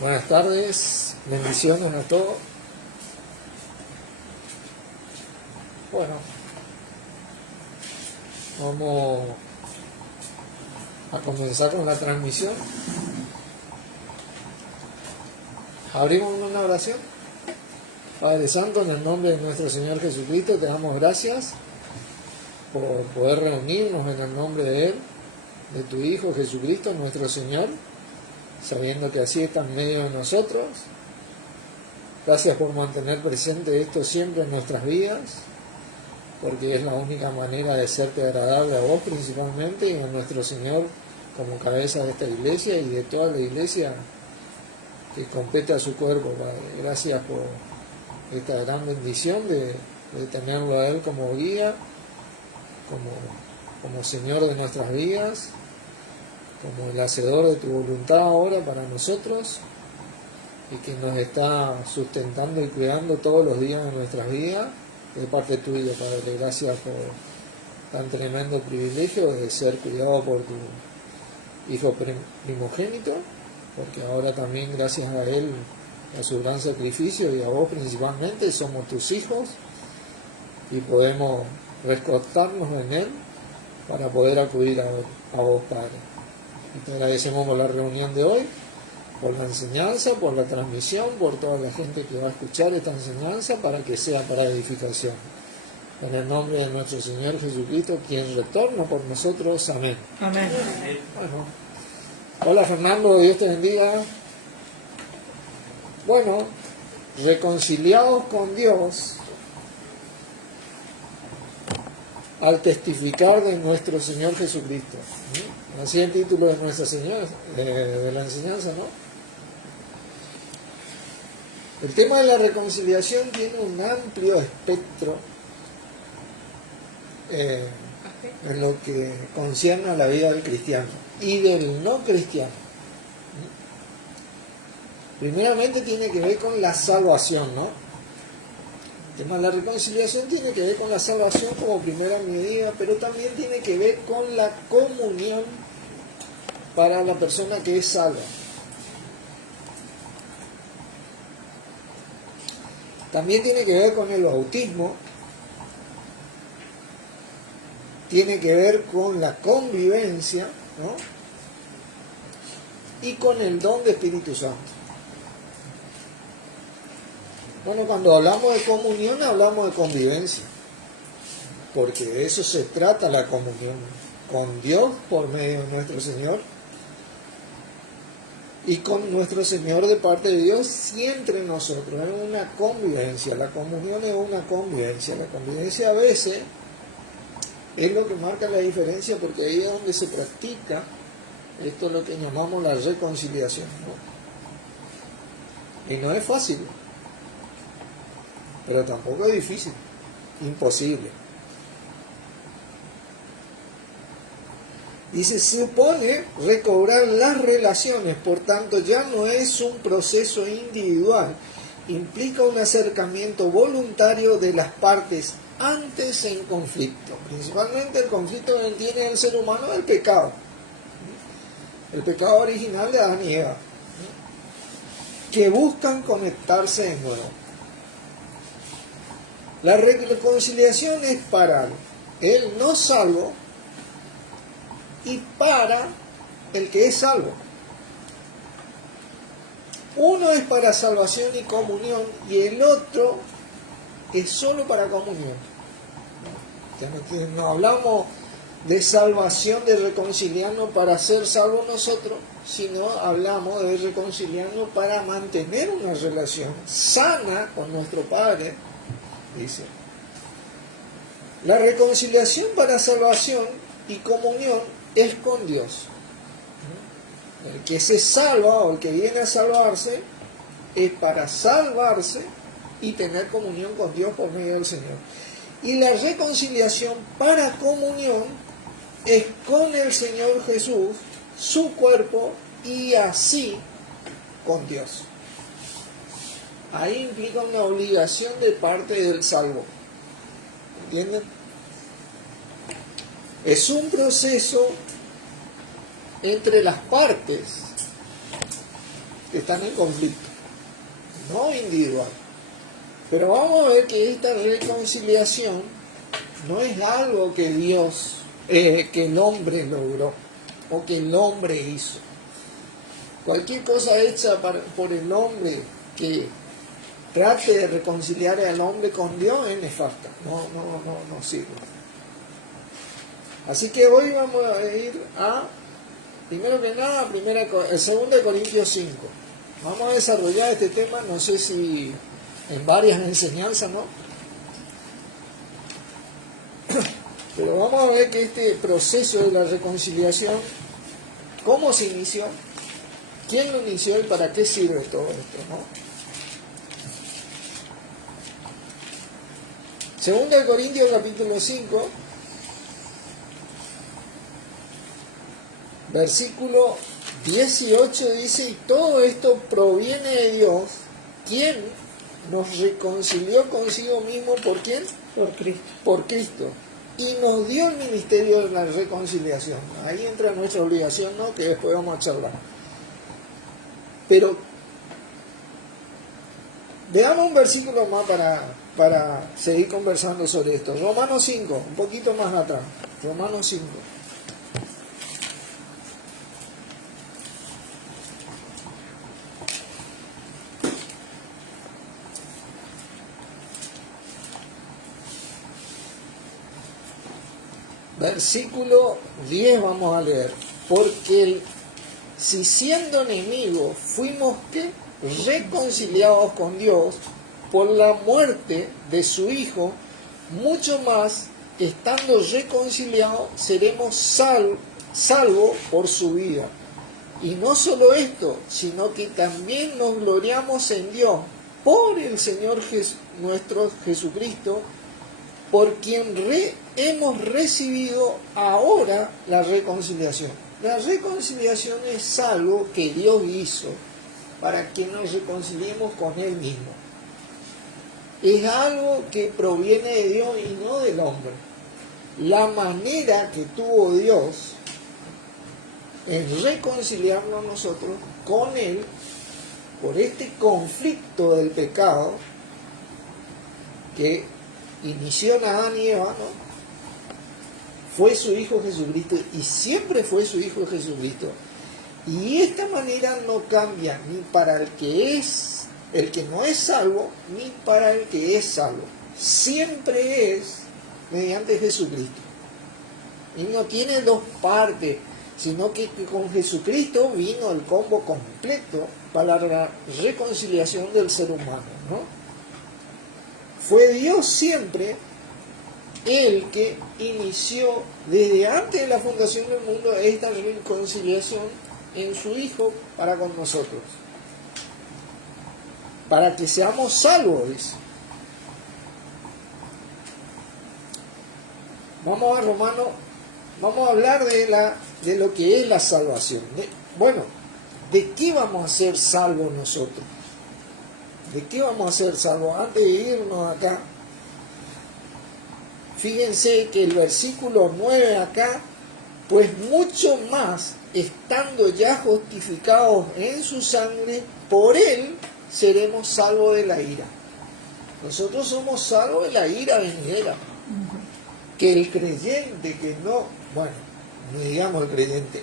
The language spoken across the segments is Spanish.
Buenas tardes, bendiciones a todos. Bueno, vamos a comenzar con la transmisión. Abrimos una oración. Padre Santo, en el nombre de nuestro Señor Jesucristo, te damos gracias por poder reunirnos en el nombre de Él, de tu Hijo Jesucristo, nuestro Señor, sabiendo que así está en medio de nosotros. Gracias por mantener presente esto siempre en nuestras vidas, porque es la única manera de serte agradable a vos principalmente y a nuestro Señor como cabeza de esta iglesia y de toda la iglesia que compete a su cuerpo, Padre. Gracias por esta gran bendición de tenerlo a Él como guía, como Señor de nuestras vidas, como el hacedor de tu voluntad ahora para nosotros, y que nos está sustentando y cuidando todos los días de nuestras vidas, de parte tuya, Padre. Gracias por tan tremendo privilegio de ser cuidado por tu Hijo primogénito, porque ahora también gracias a Él, a su gran sacrificio y a vos principalmente, somos tus hijos y podemos recostarnos en Él para poder acudir a vos, Padre. Y te agradecemos por la reunión de hoy, por la enseñanza, por la transmisión, por toda la gente que va a escuchar esta enseñanza para que sea para edificación. En el nombre de nuestro Señor Jesucristo, quien retorna por nosotros. Amén. Amén. Bueno, hola Fernando, Dios te bendiga. Bueno, reconciliados con Dios al testificar de nuestro Señor Jesucristo. Así es el título de nuestra señora, de la enseñanza, ¿no? El tema de la reconciliación tiene un amplio espectro en lo que concierne a la vida del cristiano y del no cristiano. Primeramente tiene que ver con la salvación, ¿no? El tema de la reconciliación tiene que ver con la salvación como primera medida, pero también tiene que ver con la comunión para la persona que es salva. También tiene que ver con el bautismo, tiene que ver con la convivencia, ¿no? Y con el don de Espíritu Santo. Bueno, cuando hablamos de comunión, hablamos de convivencia, porque de eso se trata la comunión, con Dios por medio de nuestro Señor, y con nuestro Señor de parte de Dios y entre nosotros. Es una convivencia, la comunión es una convivencia. La convivencia a veces es lo que marca la diferencia, porque ahí es donde se practica esto, es lo que llamamos la reconciliación, ¿no? Y no es fácil, pero tampoco es difícil, imposible. Y se supone recobrar las relaciones, por tanto ya no es un proceso individual, implica un acercamiento voluntario de las partes antes en conflicto. Principalmente el conflicto que tiene el ser humano es el pecado original de Adán y Eva, que buscan conectarse de nuevo. La reconciliación es para el no salvo y para el que es salvo. Uno es para salvación y comunión y el otro es solo para comunión. No hablamos de salvación, de reconciliarnos para ser salvos nosotros, sino hablamos de reconciliarnos para mantener una relación sana con nuestro Padre, dice. La reconciliación para salvación y comunión es con Dios. El que se salva o el que viene a salvarse es para salvarse y tener comunión con Dios por medio del Señor. Y la reconciliación para comunión es con el Señor Jesús, su cuerpo, y así con Dios. Ahí implica una obligación de parte del salvo. ¿Entienden? Es un proceso entre las partes que están en conflicto, no individual. Pero vamos a ver que esta reconciliación no es algo que Dios, que el hombre logró o que el hombre hizo. Cualquier cosa hecha por el hombre que trate de reconciliar al hombre con Dios es nefasta, no sirve. Así que hoy vamos a ir a, primero que nada, 2 Corintios 5. Vamos a desarrollar este tema, no sé si en varias enseñanzas, ¿no? Pero vamos a ver que este proceso de la reconciliación, ¿cómo se inició? ¿Quién lo inició y para qué sirve todo esto, no? 2 Corintios capítulo 5, versículo 18 dice, y todo esto proviene de Dios, quien nos reconcilió consigo mismo, ¿por quién? Por Cristo. Por Cristo. Y nos dio el ministerio de la reconciliación. Ahí entra nuestra obligación, ¿no? Que después vamos a charlar. Pero veamos un versículo más para seguir conversando sobre esto. Romanos 5, un poquito más atrás. Romanos 5. Versículo 10 vamos a leer. Porque si siendo enemigos fuimos ¿qué? Reconciliados con Dios por la muerte de su Hijo, mucho más, estando reconciliados, seremos salvos por su vida. Y no solo esto, sino que también nos gloriamos en Dios por el Señor nuestro Jesucristo, por quien hemos recibido ahora la reconciliación. La reconciliación es algo que Dios hizo para que nos reconciliemos con Él mismo. Es algo que proviene de Dios y no del hombre. La manera que tuvo Dios en reconciliarnos nosotros con Él por este conflicto del pecado que inició en Adán y Eva, ¿no? Fue su Hijo Jesucristo y siempre fue su Hijo Jesucristo. Y esta manera no cambia ni para el que no es salvo, ni para el que es salvo. Siempre es mediante Jesucristo. Y no tiene dos partes, sino que con Jesucristo vino el combo completo para la reconciliación del ser humano, ¿no? Fue Dios siempre el que inició desde antes de la fundación del mundo esta reconciliación en su Hijo para con nosotros, para que seamos salvos, dice. Vamos a Romanos, vamos a hablar de lo que es la salvación. ¿De qué vamos a ser salvos nosotros? ¿De qué vamos a ser salvos? Antes de irnos acá, fíjense que el versículo 9 acá, pues mucho más, estando ya justificados en su sangre, por él seremos salvos de la ira. Nosotros somos salvos de la ira venidera. Que el creyente que no digamos el creyente,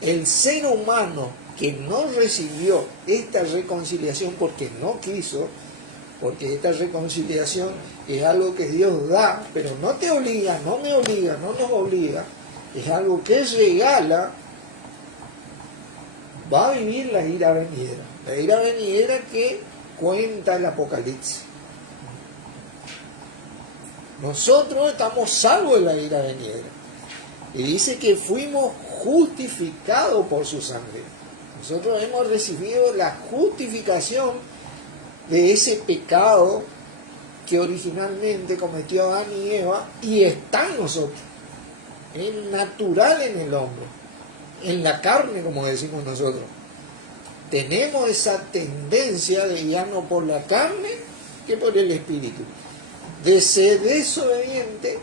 el ser humano que no recibió esta reconciliación porque no quiso, porque esta reconciliación es algo que Dios da, pero no te obliga, no me obliga, no nos obliga, es algo que regala, va a vivir la ira venidera. La ira venidera que cuenta el Apocalipsis. Nosotros estamos salvos de la ira venidera. Y dice que fuimos justificados por su sangre. Nosotros hemos recibido la justificación de ese pecado que originalmente cometió Adán y Eva y está en nosotros. Es natural en el hombre, en la carne, como decimos nosotros. Tenemos esa tendencia de ya no por la carne que por el espíritu, de ser desobediente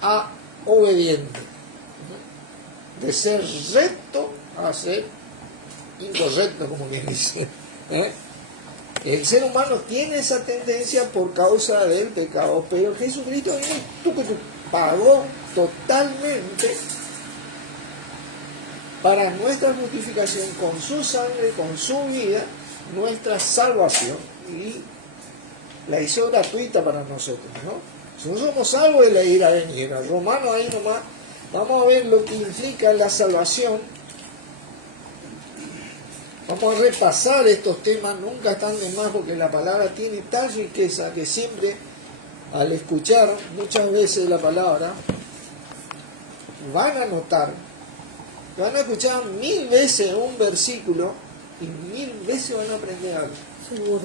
a obediente, de ser recto a ser incorrecto, como quien dice. ¿Eh? El ser humano tiene esa tendencia por causa del pecado, pero Jesucristo pagó totalmente para nuestra justificación con su sangre, con su vida, nuestra salvación, y la hizo gratuita para nosotros, ¿no? Si no somos salvos de la ira venidera. Romano ahí nomás, vamos a ver lo que implica la salvación. Vamos a repasar estos temas, nunca están de más porque la palabra tiene tal riqueza que siempre al escuchar muchas veces la palabra van a notar, van a escuchar 1000 veces un versículo y 1000 veces van a aprender algo. Seguro.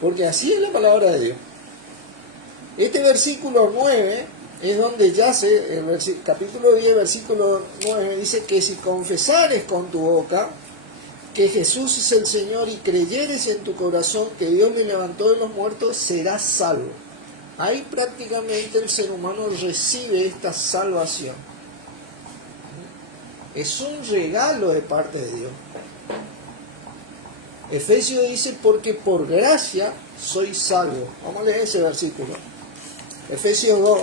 Porque así es la palabra de Dios. Este versículo 9 es donde yace, capítulo 10, versículo 9, dice que si confesares con tu boca que Jesús es el Señor y creyeres en tu corazón que Dios le levantó de los muertos, serás salvo. Ahí prácticamente el ser humano recibe esta salvación. Es un regalo de parte de Dios. Efesios dice, porque por gracia soy salvo. Vamos a leer ese versículo. Efesios 2.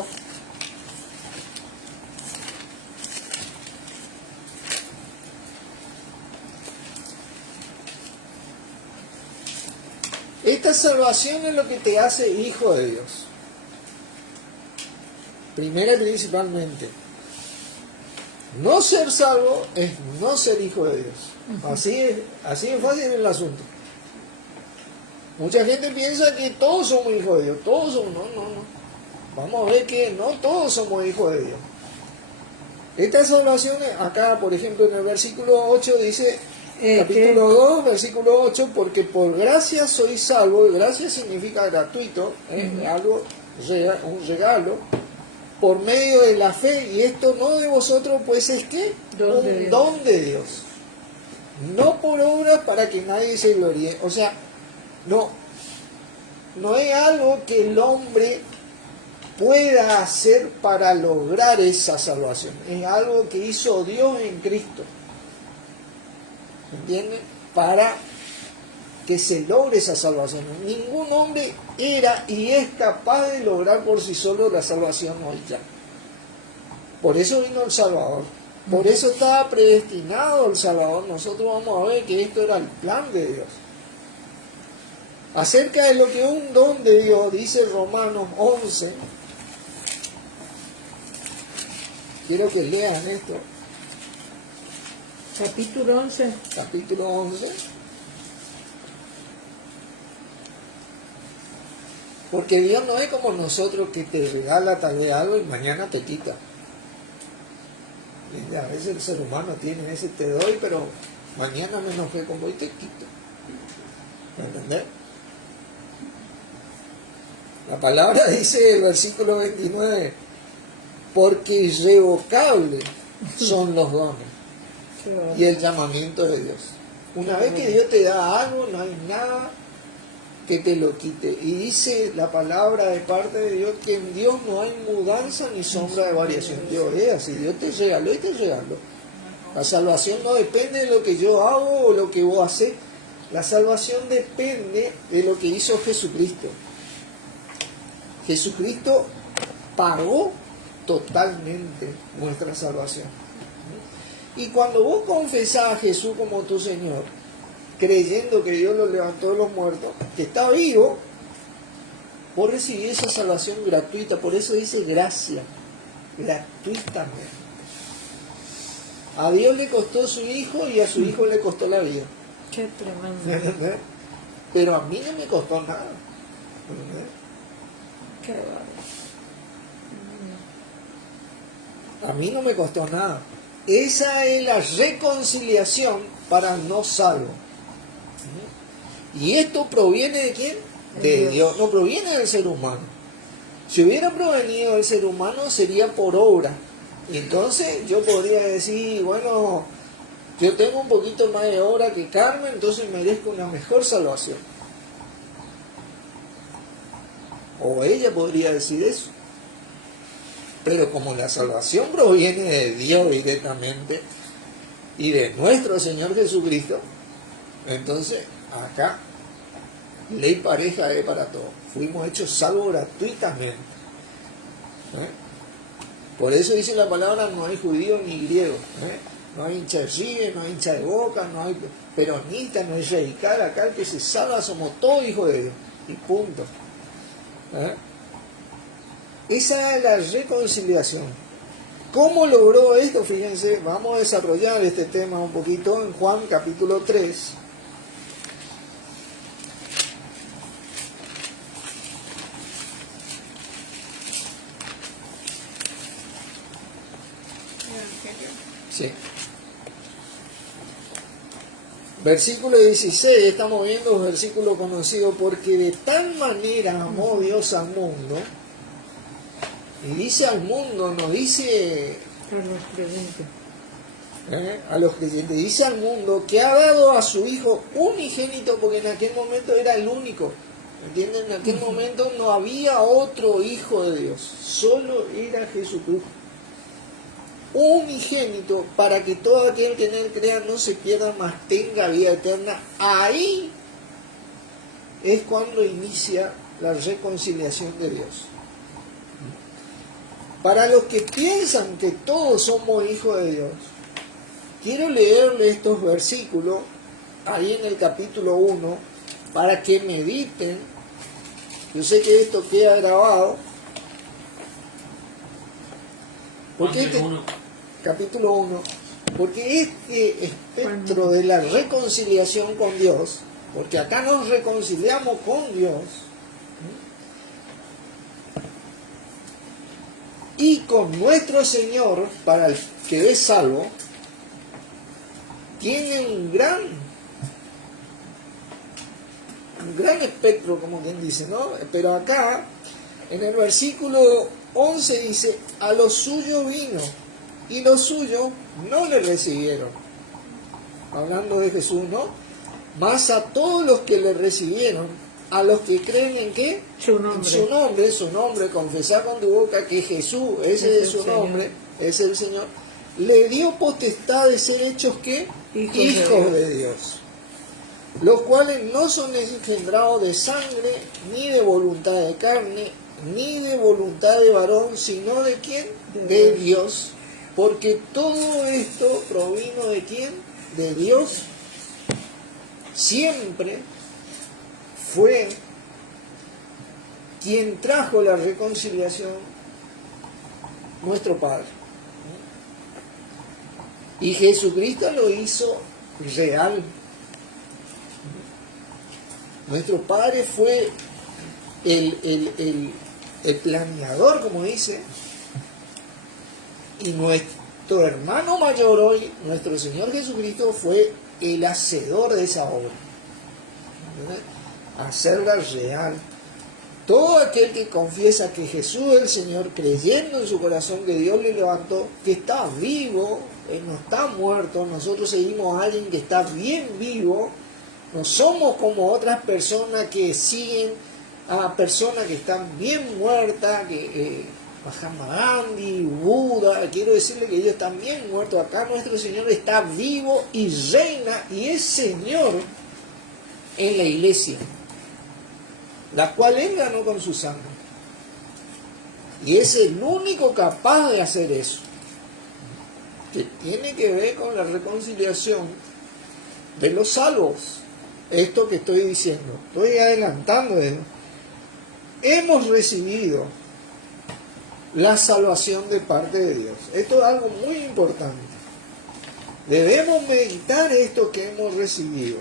Esta salvación es lo que te hace hijo de Dios. Primera y principalmente. No ser salvo es no ser hijo de Dios. Así es fácil el asunto. Mucha gente piensa que todos somos hijos de Dios. Todos somos, no. Vamos a ver que no todos somos hijos de Dios. Esta salvación, acá por ejemplo en el versículo 8 dice, capítulo 2, versículo 8, porque por gracia soy salvo, y gracia significa gratuito, algo, un regalo, por medio de la fe, y esto no de vosotros, pues es que un don de Dios, no por obras para que nadie se gloríe. O sea, no es algo que el hombre pueda hacer para lograr esa salvación, es algo que hizo Dios en Cristo, ¿entienden? Para que se logre esa salvación. Ningún hombre era y es capaz de lograr por sí solo la salvación hoy ya. Por eso vino el Salvador. Por eso estaba predestinado el Salvador. Nosotros vamos a ver que esto era el plan de Dios. Acerca de lo que es un don de Dios, dice Romanos 11. Quiero que lean esto. Capítulo 11. Capítulo 11. Porque Dios no es como nosotros que te regala tal vez algo y mañana te quita. Y a veces el ser humano tiene ese te doy, pero mañana me enojé con vos y te quito. ¿Me entendés? La palabra dice el versículo 29, porque irrevocables son los dones y el llamamiento de Dios. Una vez que Dios te da algo, no hay nada que te lo quite. Y dice la palabra de parte de Dios que en Dios no hay mudanza ni sombra de variación. Dios es así, Dios te regaló y te regaló. La salvación no depende de lo que yo hago o lo que vos haces. La salvación depende de lo que hizo Jesucristo. Jesucristo pagó totalmente nuestra salvación. Y cuando vos confesás a Jesús como tu Señor, creyendo que Dios lo levantó de los muertos, que está vivo, vos recibís esa salvación gratuita. Por eso dice gracia, gratuitamente. A Dios le costó su hijo y a su hijo le costó la vida. Qué tremendo. Pero a mí no me costó nada. Qué bárbaro. A mí no me costó nada. Esa es la reconciliación para no salvo. ¿Y esto proviene de quién? De Dios. No proviene del ser humano. Si hubiera provenido del ser humano sería por obra. Y entonces yo podría decir, bueno, yo tengo un poquito más de obra que Carmen, entonces merezco una mejor salvación. O ella podría decir eso. Pero como la salvación proviene de Dios directamente, y de nuestro Señor Jesucristo, entonces acá ley pareja es para todos. Fuimos hechos salvos gratuitamente. Por eso dice la palabra, no hay judío ni griego. No hay hincha de River, no hay hincha de Boca, no hay peronista, no hay radical. Acá el que se salva somos todos hijos de Dios. Y punto. Esa es la reconciliación. ¿Cómo logró esto? Fíjense, vamos a desarrollar este tema un poquito en Juan capítulo 3. Sí. Versículo 16, estamos viendo un versículo conocido, porque de tal manera amó Dios al mundo, y dice al mundo, no dice A los creyentes. a los creyentes, dice al mundo que ha dado a su Hijo unigénito, porque en aquel momento era el único, ¿entienden? En aquel momento no había otro Hijo de Dios, solo era Jesucristo. Unigénito, para que todo aquel que en él crea no se pierda, mas tenga vida eterna. Ahí es cuando inicia la reconciliación de Dios. Para los que piensan que todos somos hijos de Dios, quiero leerle estos versículos ahí en el capítulo 1 para que mediten. Yo sé que esto queda grabado, porque capítulo 1, porque este espectro de la reconciliación con Dios, porque acá nos reconciliamos con Dios y con nuestro Señor, para el que es salvo, tiene un gran espectro, como quien dice, ¿no? Pero acá, en el versículo 11 dice, a los suyos vino, y los suyos no le recibieron. Hablando de Jesús, ¿no? Mas a todos los que le recibieron, a los que creen en ¿qué? Su nombre. En su nombre, confesar con tu boca que Jesús, ese es su nombre, es el Señor, le dio potestad de ser hechos ¿qué? Hijos de Dios. Los cuales no son engendrados de sangre, ni de voluntad de carne, ni de voluntad de varón, sino de ¿quién? De Dios. Porque todo esto provino de ¿quién? De Dios. Siempre fue quien trajo la reconciliación, nuestro Padre. Y Jesucristo lo hizo real. Nuestro Padre fue el planeador, como dice, y nuestro hermano mayor hoy, nuestro Señor Jesucristo, fue el hacedor de esa obra. Hacerla real. Todo aquel que confiesa que Jesús es el Señor, creyendo en su corazón que Dios le levantó, que está vivo, Él no está muerto, nosotros seguimos a alguien que está bien vivo, no somos como otras personas que siguen a personas que están bien muertas, que Mahatma Gandhi, Buda, quiero decirle que ellos están bien muertos. Acá nuestro Señor está vivo y reina y es Señor en la iglesia, la cual Él ganó con su sangre. Y es el único capaz de hacer eso, que tiene que ver con la reconciliación de los salvos. Esto que estoy diciendo, estoy adelantando eso. Hemos recibido la salvación de parte de Dios. Esto es algo muy importante. Debemos meditar esto que hemos recibido.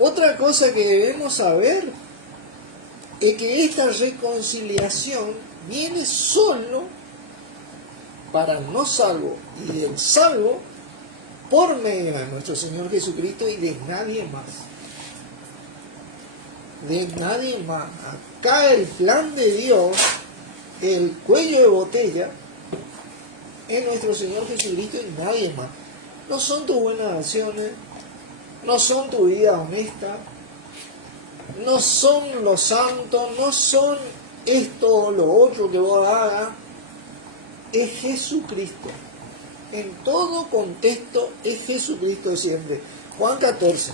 Otra cosa que debemos saber es que esta reconciliación viene solo para el no salvo y del salvo por medio de nuestro Señor Jesucristo y de nadie más. De nadie más. Acá el plan de Dios, el cuello de botella, es nuestro Señor Jesucristo y nadie más. No son tus buenas acciones, no son tu vida honesta, no son los santos, no son esto o lo otro que vos hagas. Es Jesucristo. En todo contexto es Jesucristo siempre. Juan 14.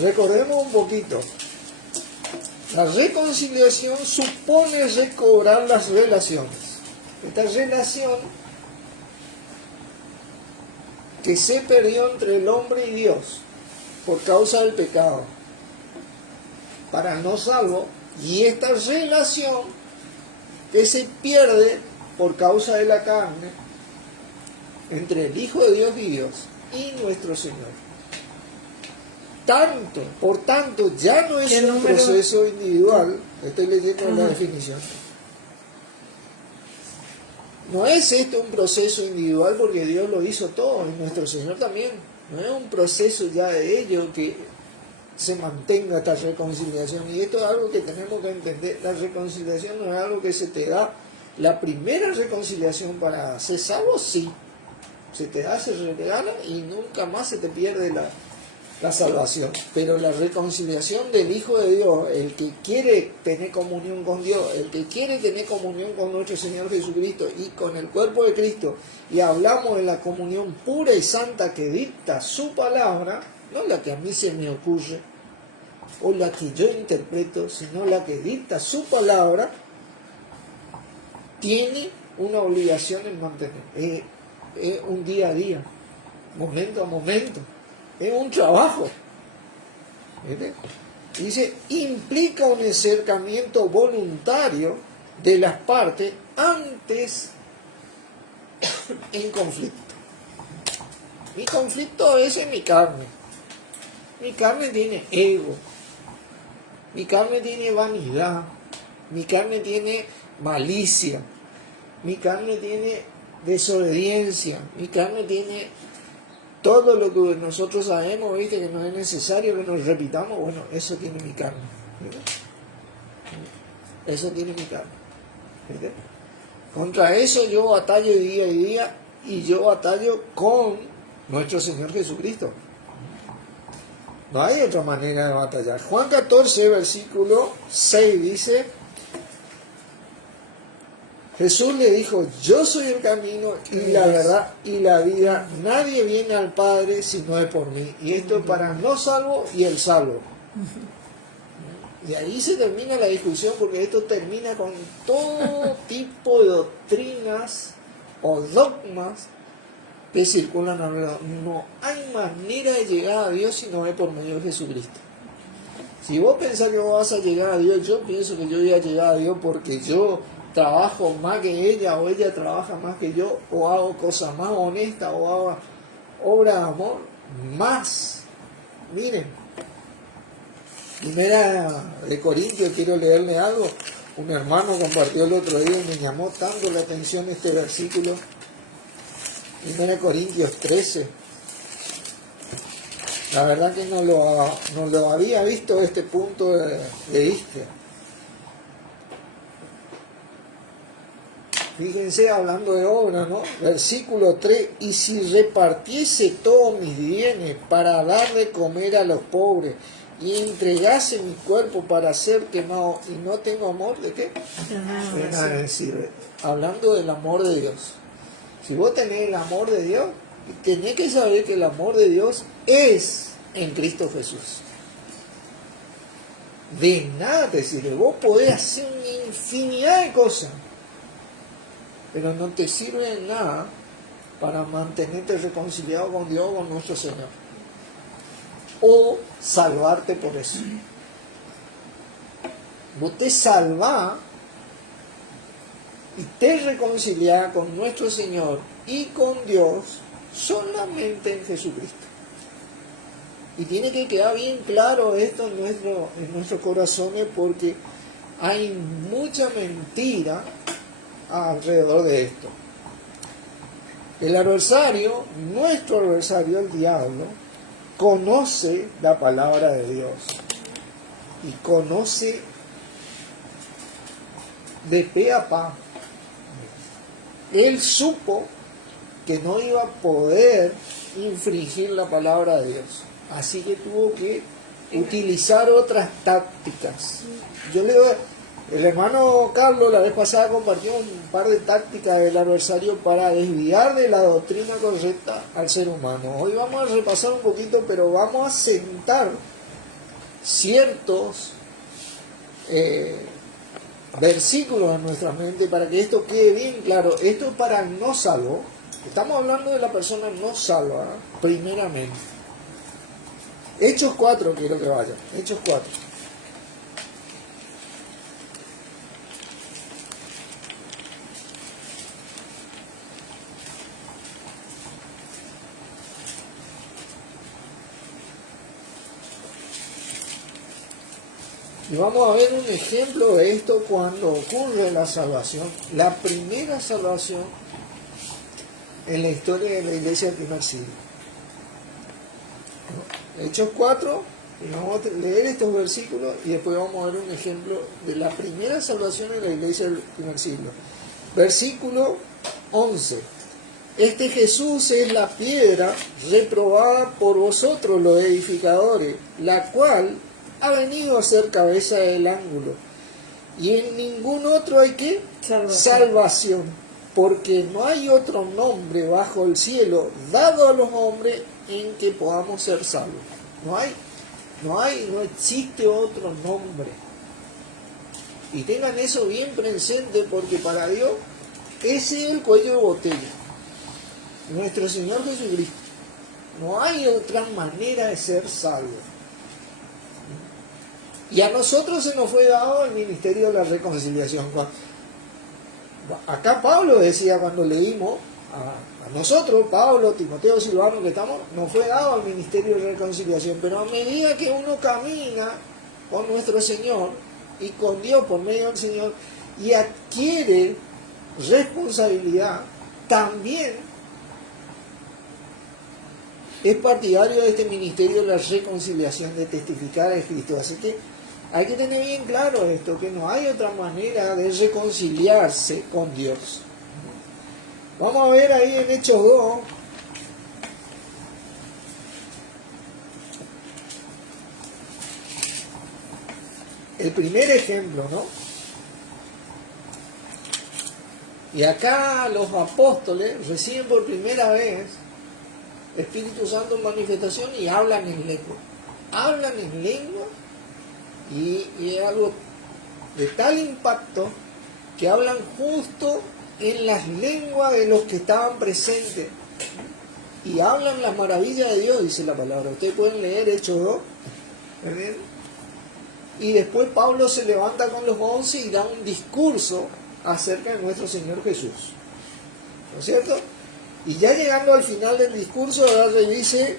Recordemos un poquito. La reconciliación supone recobrar las relaciones. Esta relación que se perdió entre el hombre y Dios por causa del pecado, para no salvo, y esta relación que se pierde por causa de la carne entre el Hijo de Dios y Dios y nuestro Señor. Por tanto, ya no es un proceso individual. Estoy leyendo la definición. No es esto un proceso individual porque Dios lo hizo todo y nuestro Señor también. No es un proceso ya de ello que se mantenga esta reconciliación. Y esto es algo que tenemos que entender. La reconciliación no es algo que se te da. La primera reconciliación para ser salvo, sí. Se te da, se regala y nunca más se te pierde la salvación. Pero la reconciliación del Hijo de Dios, el que quiere tener comunión con Dios, el que quiere tener comunión con nuestro Señor Jesucristo y con el cuerpo de Cristo, y hablamos de la comunión pura y santa que dicta su palabra, no la que a mí se me ocurre o la que yo interpreto, sino la que dicta su palabra, tiene una obligación en mantener. Es un día a día, momento a momento. Es un trabajo. ¿Entiendes? Dice, implica un acercamiento voluntario de las partes antes en conflicto. Mi conflicto es en mi carne. Mi carne tiene ego. Mi carne tiene vanidad. Mi carne tiene malicia. Mi carne tiene desobediencia. Mi carne tiene todo lo que nosotros sabemos, ¿viste? Que no es necesario que nos repitamos. Bueno, eso tiene mi carne. ¿Viste? Eso tiene mi carne. ¿Viste? Contra eso yo batallo día y día, y yo batallo con nuestro Señor Jesucristo. No hay otra manera de batallar. Juan 14, versículo 6 dice: Jesús le dijo, yo soy el camino y la verdad y la vida. Nadie viene al Padre si no es por mí. Y esto es para no salvo y el salvo. Y ahí se termina la discusión, porque esto termina con todo tipo de doctrinas o dogmas que circulan alrededor. No hay manera de llegar a Dios si no es por medio de Jesucristo. Si vos pensás que vos vas a llegar a Dios, yo pienso que yo voy a llegar a Dios porque yo trabajo más que ella, o ella trabaja más que yo, o hago cosas más honestas, o hago obra de amor más. Miren, Primera de Corintios, quiero leerle algo. Un hermano compartió el otro día y me llamó tanto la atención este versículo. Primera de Corintios 13. La verdad que no lo había visto este punto de vista. Fíjense, hablando de obra, ¿no? Versículo 3, y si repartiese todos mis bienes para dar de comer a los pobres, y entregase mi cuerpo para ser quemado, y no tengo amor, ¿de qué? De nada sirve. Hablando del amor de Dios. Si vos tenés el amor de Dios, tenés que saber que el amor de Dios es en Cristo Jesús. De nada te sirve. Vos podés hacer una infinidad de cosas, pero no te sirve de nada para mantenerte reconciliado con Dios o con nuestro Señor, o salvarte por eso. Vos te salvás y te reconciliás con nuestro Señor y con Dios solamente en Jesucristo. Y tiene que quedar bien claro esto en nuestros corazones, porque hay mucha mentira alrededor de esto. El adversario, nuestro adversario, el diablo, conoce la palabra de Dios y conoce de pe a pa. Él supo que no iba a poder infringir la palabra de Dios. Así que tuvo que utilizar otras tácticas. El hermano Carlos la vez pasada compartió un par de tácticas del adversario para desviar de la doctrina correcta al ser humano. Hoy vamos a repasar un poquito, pero vamos a sentar ciertos versículos en nuestra mente para que esto quede bien claro. Esto es para el no salvo. Estamos hablando de la persona no salva, primeramente. Hechos 4, quiero que vayan. Hechos 4. Y vamos a ver un ejemplo de esto cuando ocurre la salvación, la primera salvación en la historia de la iglesia del primer siglo. Hechos 4, y vamos a leer estos versículos y después vamos a ver un ejemplo de la primera salvación en la iglesia del primer siglo. Versículo 11. Este Jesús es la piedra reprobada por vosotros los edificadores, la cual ha venido a ser cabeza del ángulo, y en ningún otro hay que salvación, porque no hay otro nombre bajo el cielo dado a los hombres en que podamos ser salvos. No existe otro nombre. Y tengan eso bien presente, porque para Dios ese es el cuello de botella, nuestro Señor Jesucristo. No hay otra manera de ser salvo. Y a nosotros se nos fue dado el ministerio de la reconciliación. Acá Pablo decía cuando leímos, a nosotros, Pablo, Timoteo, Silvano, que estamos, nos fue dado el ministerio de reconciliación. Pero a medida que uno camina con nuestro Señor y con Dios por medio del Señor y adquiere responsabilidad, también es partidario de este ministerio de la reconciliación, de testificar a Cristo. Así que hay que tener bien claro esto, que no hay otra manera de reconciliarse con Dios. Vamos a ver ahí en Hechos 2. El primer ejemplo, ¿no? Y acá los apóstoles reciben por primera vez Espíritu Santo en manifestación y hablan en lengua. Hablan en lengua y es algo de tal impacto que hablan justo en las lenguas de los que estaban presentes. Y hablan las maravillas de Dios, dice la palabra. Ustedes pueden leer Hechos 2. ¿Ven? Y después Pablo se levanta con los 11 y da un discurso acerca de nuestro Señor Jesús. ¿No es cierto? Y ya llegando al final del discurso, ahora le dice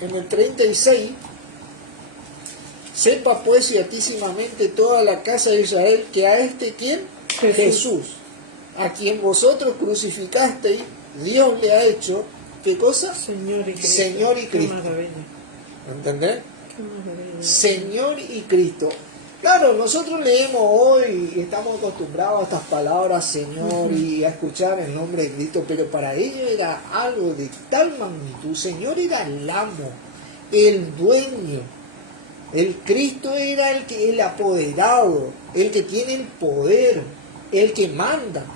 en el 36, sepa pues ciertísimamente toda la casa de Israel que a este, ¿quién? Jesús, a quien vosotros crucificasteis, Dios le ha hecho, ¿qué cosa? Señor y Cristo. Señor y Cristo. Qué maravilla. ¿Entendés? Qué maravilla. Señor y Cristo. Claro, nosotros leemos hoy y estamos acostumbrados a estas palabras, Señor, y a escuchar el nombre de Cristo, pero para ellos era algo de tal magnitud. Señor era el amo, el dueño. El Cristo era el apoderado, el que tiene el poder, el que manda.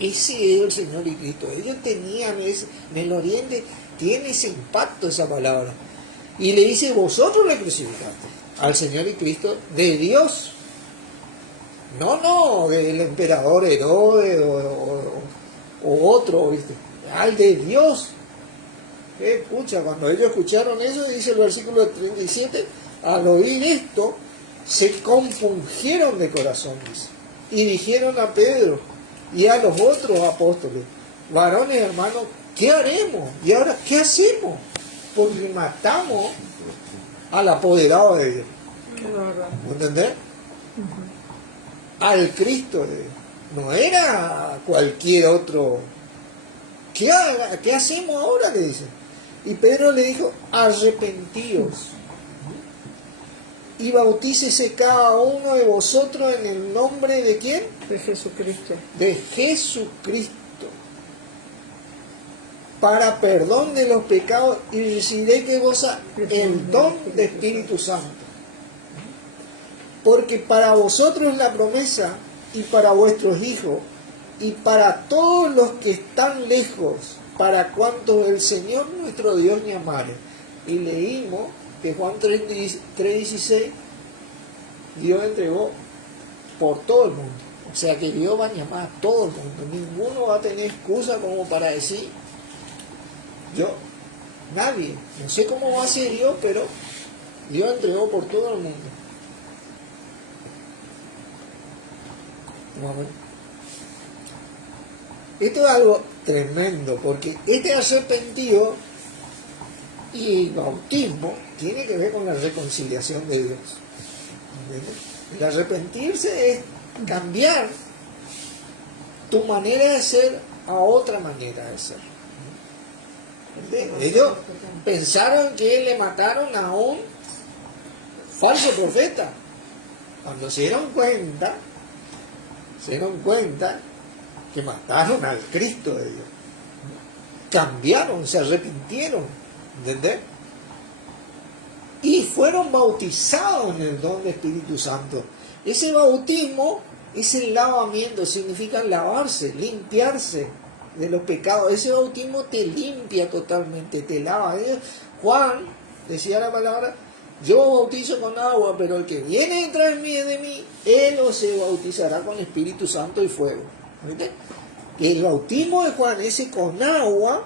Ese es el Señor y Cristo. Ellos tenían en el Oriente, tiene ese impacto esa palabra. Y le dice, vosotros le crucificaste al Señor y Cristo de Dios. No del emperador Herodes o otro, ¿viste? Al de Dios. Escucha, cuando ellos escucharon eso, dice el versículo 37, al oír esto, se compungieron de corazón, dice, y dijeron a Pedro y a los otros apóstoles, varones hermanos, ¿qué haremos? ¿Y ahora qué hacemos? Porque matamos al apoderado de Dios. ¿Me entendés? Al Cristo de Dios. No era cualquier otro. ¿Qué hacemos ahora? Le dice. Y Pedro le dijo, arrepentíos y bautícese cada uno de vosotros en el nombre de ¿quién? De Jesucristo. De Jesucristo, para perdón de los pecados y recibiré que goza el don de Espíritu Santo. Porque para vosotros es la promesa y para vuestros hijos y para todos los que están lejos, para cuantos el Señor nuestro Dios llamare. Y leímos que Juan 3:16, Dios entregó por todo el mundo. O sea que Dios va a llamar a todo el mundo. Ninguno va a tener excusa como para decir, nadie. No sé cómo va a ser Dios, pero Dios entregó por todo el mundo. Vamos a ver. Esto es algo tremendo, porque este arrepentido y bautismo tiene que ver con la reconciliación de Dios. ¿Entiendes? El arrepentirse es cambiar tu manera de ser a otra manera de ser. ¿Entiendes? Ellos pensaron que le mataron a un falso profeta. Cuando se dieron cuenta que mataron al Cristo de Dios. Cambiaron, se arrepintieron, ¿entendés? Y fueron bautizados en el don del Espíritu Santo. Ese bautismo es el lavamiento, significa lavarse, limpiarse de los pecados. Ese bautismo te limpia totalmente, te lava. Juan decía la palabra, yo bautizo con agua, pero el que viene detrás de mí, él os se bautizará con Espíritu Santo y fuego. ¿Viste? Que el bautismo de Juan, ese con agua,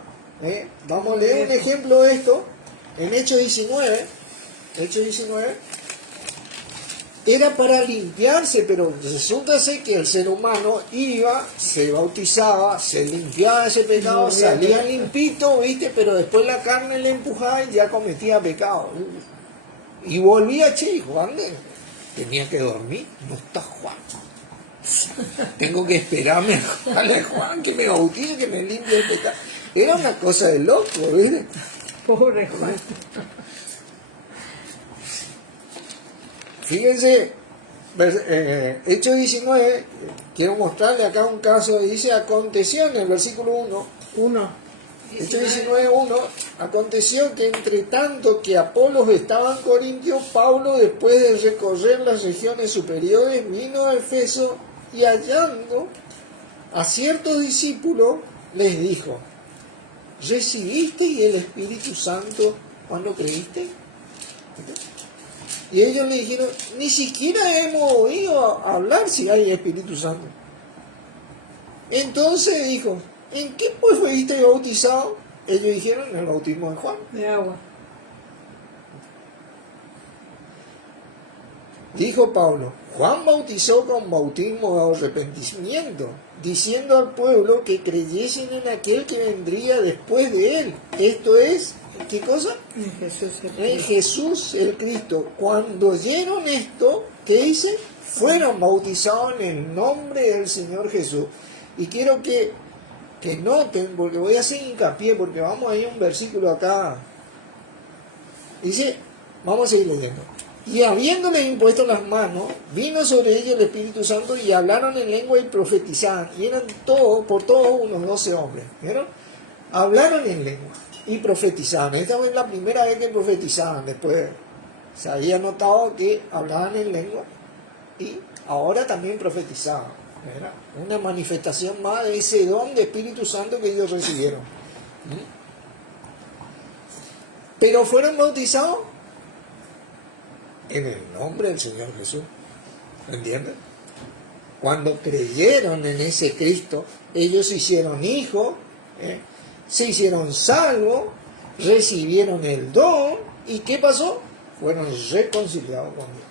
vamos a leer un ejemplo de esto, en Hechos 19, era para limpiarse, pero resulta ser que el ser humano iba, se bautizaba, se limpiaba de ese pecado, salía limpito, ¿viste? Pero después la carne le empujaba y ya cometía pecado. Y volvía, Juan tenía que dormir, no está Juan. Tengo que esperarme a Juan que me bautice, que me limpie el pecado. Era una cosa de loco, ¿viste? Pobre Juan. Fíjense, Hechos 19, quiero mostrarle acá un caso, dice, aconteció en el versículo 1. Hechos 19:1, aconteció que entre tanto que Apolos estaba en Corintio, Pablo, después de recorrer las regiones superiores, vino a Efeso y hallando a ciertos discípulos, les dijo, ¿recibisteis el Espíritu Santo cuando creíste? Y ellos le dijeron, ni siquiera hemos oído hablar si hay Espíritu Santo. Entonces dijo, ¿en qué pues fuiste bautizado? Ellos dijeron, en el bautismo de Juan. De agua. Dijo Pablo, Juan bautizó con bautismo de arrepentimiento, diciendo al pueblo que creyesen en aquel que vendría después de él. Esto es, ¿qué cosa? En Jesús el Cristo. En Jesús el Cristo. Cuando oyeron esto, ¿qué dice? Fueron bautizados en el nombre del Señor Jesús. Y quiero que noten, porque voy a hacer hincapié, porque vamos a ir a un versículo acá. Dice, vamos a seguir leyendo. Y habiéndoles impuesto las manos, vino sobre ellos el Espíritu Santo y hablaron en lengua y profetizaban. Y eran por todos unos 12 hombres. ¿Vieron? Hablaron en lengua y profetizaban. Esta fue la primera vez que profetizaban. Después se había notado que hablaban en lengua y ahora también profetizaban. Era una manifestación más de ese don de Espíritu Santo que ellos recibieron. Pero fueron bautizados en el nombre del Señor Jesús. ¿Entienden? Cuando creyeron en ese Cristo, ellos se hicieron hijos, se hicieron salvos, recibieron el don, ¿y qué pasó? Fueron reconciliados con Dios.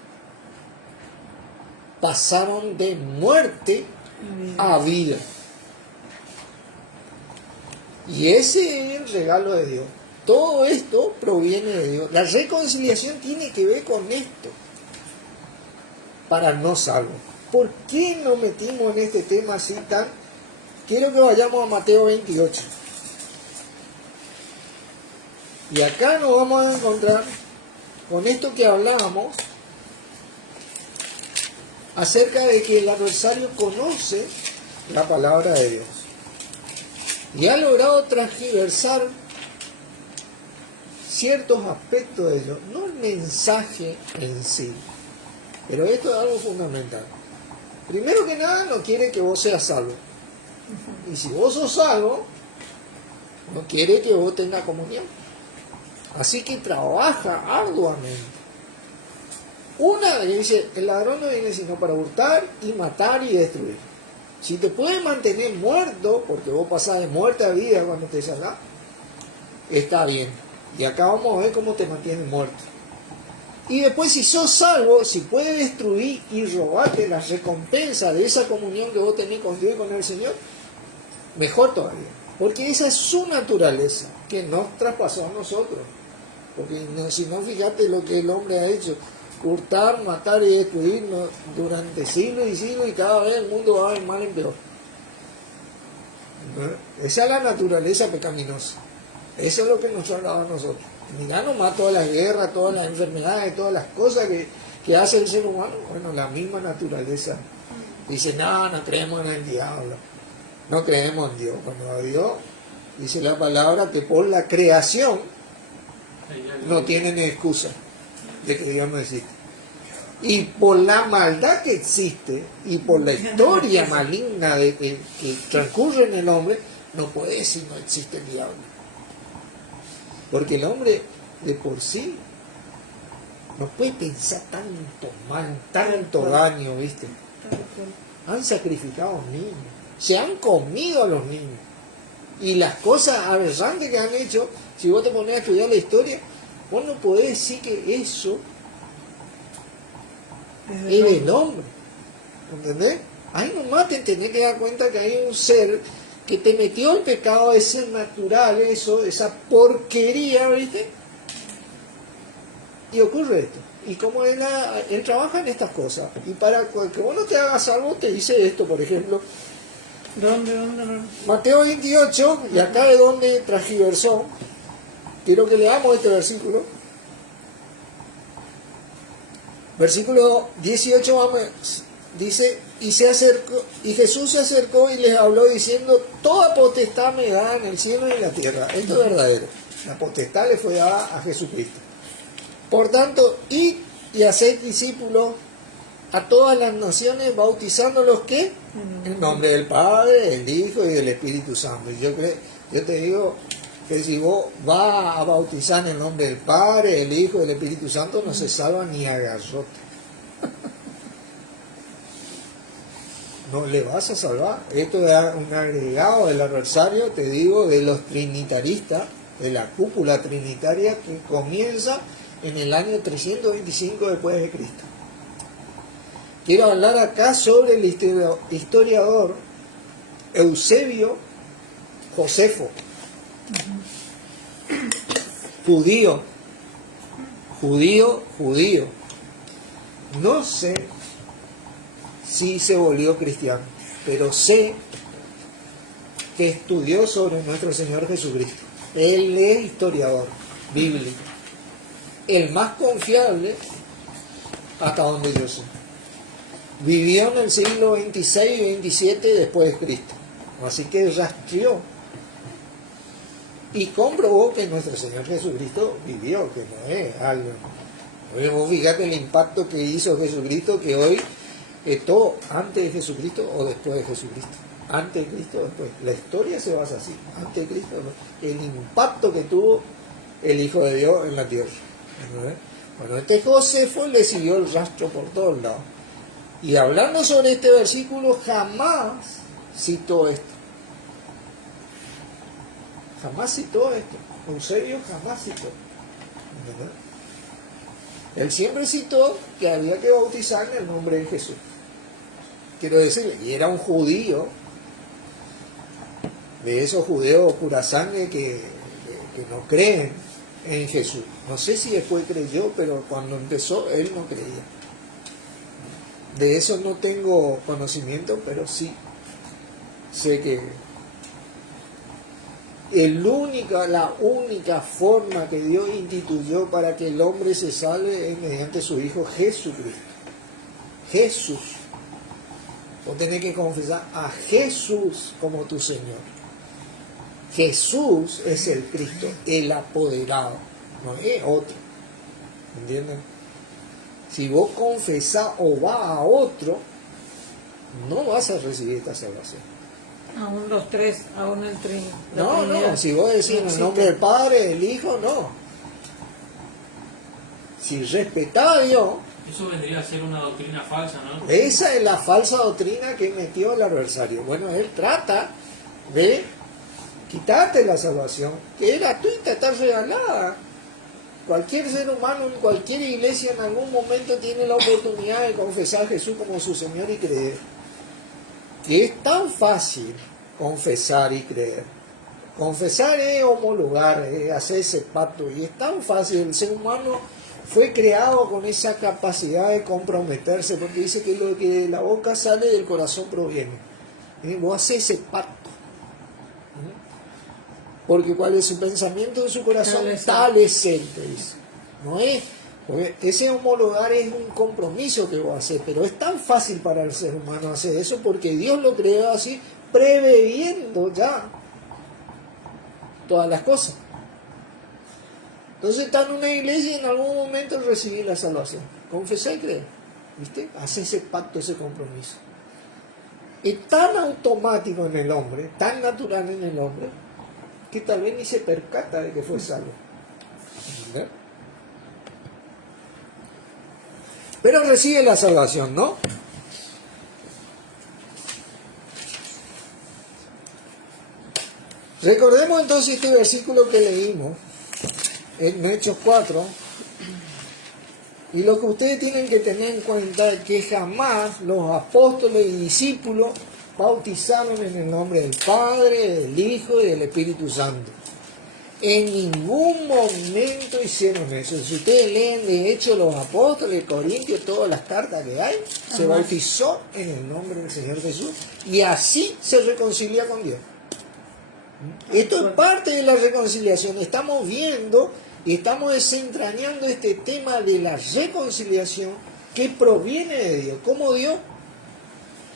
Pasaron de muerte a vida. Y ese es el regalo de Dios. Todo esto proviene de Dios. La reconciliación tiene que ver con esto. Para no salvos. ¿Por qué nos metimos en este tema así tan? Quiero que vayamos a Mateo 28. Y acá nos vamos a encontrar con esto que hablábamos acerca de que el adversario conoce la palabra de Dios. y ha logrado transgiversar ciertos aspectos de ello, no el mensaje en sí, pero esto es algo fundamental. Primero que nada, no quiere que vos seas salvo, y si vos sos salvo, no quiere que vos tengas comunión, así que trabaja arduamente. Una, dice, el ladrón no viene sino para hurtar y matar y destruir. Si te puede mantener muerto, porque vos pasás de muerte a vida cuando te salgas, está bien. Y acá vamos a ver cómo te mantiene muerto. Y después, si sos salvo, si puede destruir y robarte la recompensa de esa comunión que vos tenés con Dios y con el Señor, mejor todavía. Porque esa es su naturaleza, que nos traspasó a nosotros. Porque si no, fíjate lo que el hombre ha hecho. Hurtar, matar y destruir durante siglos y siglos, y cada vez el mundo va de mal en peor. Esa es la naturaleza pecaminosa. Eso es lo que nos ha dado a nosotros. Mirá nomás todas las guerras, todas las enfermedades, todas las cosas que hace el ser humano. Bueno, la misma naturaleza. Dice, no creemos en el diablo. No creemos en Dios. Cuando a Dios, dice la palabra, que por la creación no tienen excusa de que Dios no existe. Y por la maldad que existe y por la historia maligna que transcurre en el hombre, no puede decir no existe el diablo. Porque el hombre de por sí no puede pensar tanto mal, tanto daño, ¿viste? Han sacrificado a los niños, se han comido a los niños. Y las cosas aberrantes que han hecho, si vos te pones a estudiar la historia, vos no podés decir que eso es del hombre. ¿Entendés? Ahí nomás te tenés que dar cuenta que hay un ser que te metió el pecado de ser natural, eso, esa porquería, ¿viste? Y ocurre esto. Y como él trabaja en estas cosas, y para que vos no te hagas algo, te dice esto, por ejemplo. ¿Dónde? Mateo 28, y acá es donde transgiversó. Quiero que leamos este versículo. Versículo 18, vamos, dice, y Jesús se acercó y les habló diciendo, toda potestad me da en el cielo y en la tierra. Esto es verdadero. La potestad le fue dada a Jesucristo. Por tanto, id y haced discípulos a todas las naciones, bautizándolos, ¿qué? En nombre del Padre, del Hijo y del Espíritu Santo. Y yo te digo que si vos vas a bautizar en el nombre del Padre, del Hijo y del Espíritu Santo, no se salva ni a garrote. No le vas a salvar. Esto es un agregado del adversario, te digo, de los trinitaristas, de la cúpula trinitaria que comienza en el año 325 después de Cristo. Quiero hablar acá sobre el historiador Eusebio Josefo, judío. No sé si se volvió cristiano, pero sé que estudió sobre nuestro Señor Jesucristo. Él es historiador bíblico, el más confiable hasta donde yo sé. Vivió en el siglo 26 y 27 después de Cristo, así que rastreó y comprobó que nuestro Señor Jesucristo vivió, que no es algo. Vos fíjate el impacto que hizo Jesucristo, que hoy es todo antes de Jesucristo o después de Jesucristo. Antes de Cristo, después. La historia se basa así, antes de Cristo, el impacto que tuvo el Hijo de Dios en la tierra. Bueno, este Josefo le siguió el rastro por todos lados. Y hablando sobre este versículo, jamás citó esto. Jamás citó esto. Eusebio jamás citó. ¿Entendés? Él siempre citó que había que bautizar en el nombre de Jesús. Quiero decirle, y era un judío, de esos judeos pura sangre que no creen en Jesús. No sé si después creyó, pero cuando empezó él no creía. De eso no tengo conocimiento, pero sí sé que la única forma que Dios instituyó para que el hombre se salve es mediante su Hijo Jesucristo. Jesús. Vos tenés que confesar a Jesús como tu Señor. Jesús es el Cristo, el apoderado, no es otro. ¿Entienden? Si vos confesás o vas a otro, no vas a recibir esta salvación. Aún los tres, aún el Trinidad. No, si vos decís en el nombre del Padre, del Hijo, no. Si respetás a Dios, Eso vendría a ser una doctrina falsa, ¿no? esa es la falsa doctrina que metió el adversario. Bueno, él trata de quitarte la salvación, que es gratuita, está regalada. Cualquier ser humano en cualquier iglesia en algún momento tiene la oportunidad de confesar a Jesús como su Señor y creer. Y es tan fácil confesar y creer. Confesar es homologar, es hacer ese pacto. Y es tan fácil. El ser humano fue creado con esa capacidad de comprometerse, porque dice que lo que de la boca sale del corazón proviene. Vos haces ese pacto. Porque cuál es su pensamiento de su corazón, tal es él, te dice. No es, porque ese homologar es un compromiso que vos haces, pero es tan fácil para el ser humano hacer eso porque Dios lo creó así, previendo ya todas las cosas. Entonces está en una iglesia y en algún momento recibí la salvación. Confesá y creer, ¿viste? Hace ese pacto, ese compromiso. Es tan automático en el hombre, tan natural en el hombre, que tal vez ni se percata de que fue salvo. ¿Entendés? Pero recibe la salvación, ¿no? Recordemos entonces este versículo que leímos en Hechos 4, y lo que ustedes tienen que tener en cuenta es que jamás los apóstoles y discípulos bautizaron en el nombre del Padre, del Hijo y del Espíritu Santo. En ningún momento hicieron eso. Si ustedes leen de hecho los apóstoles, Corintios, todas las cartas que hay, se bautizó en el nombre del Señor Jesús y así se reconcilia con Dios. Esto es parte de la reconciliación. Estamos viendo y estamos desentrañando este tema de la reconciliación que proviene de Dios. ¿Cómo Dios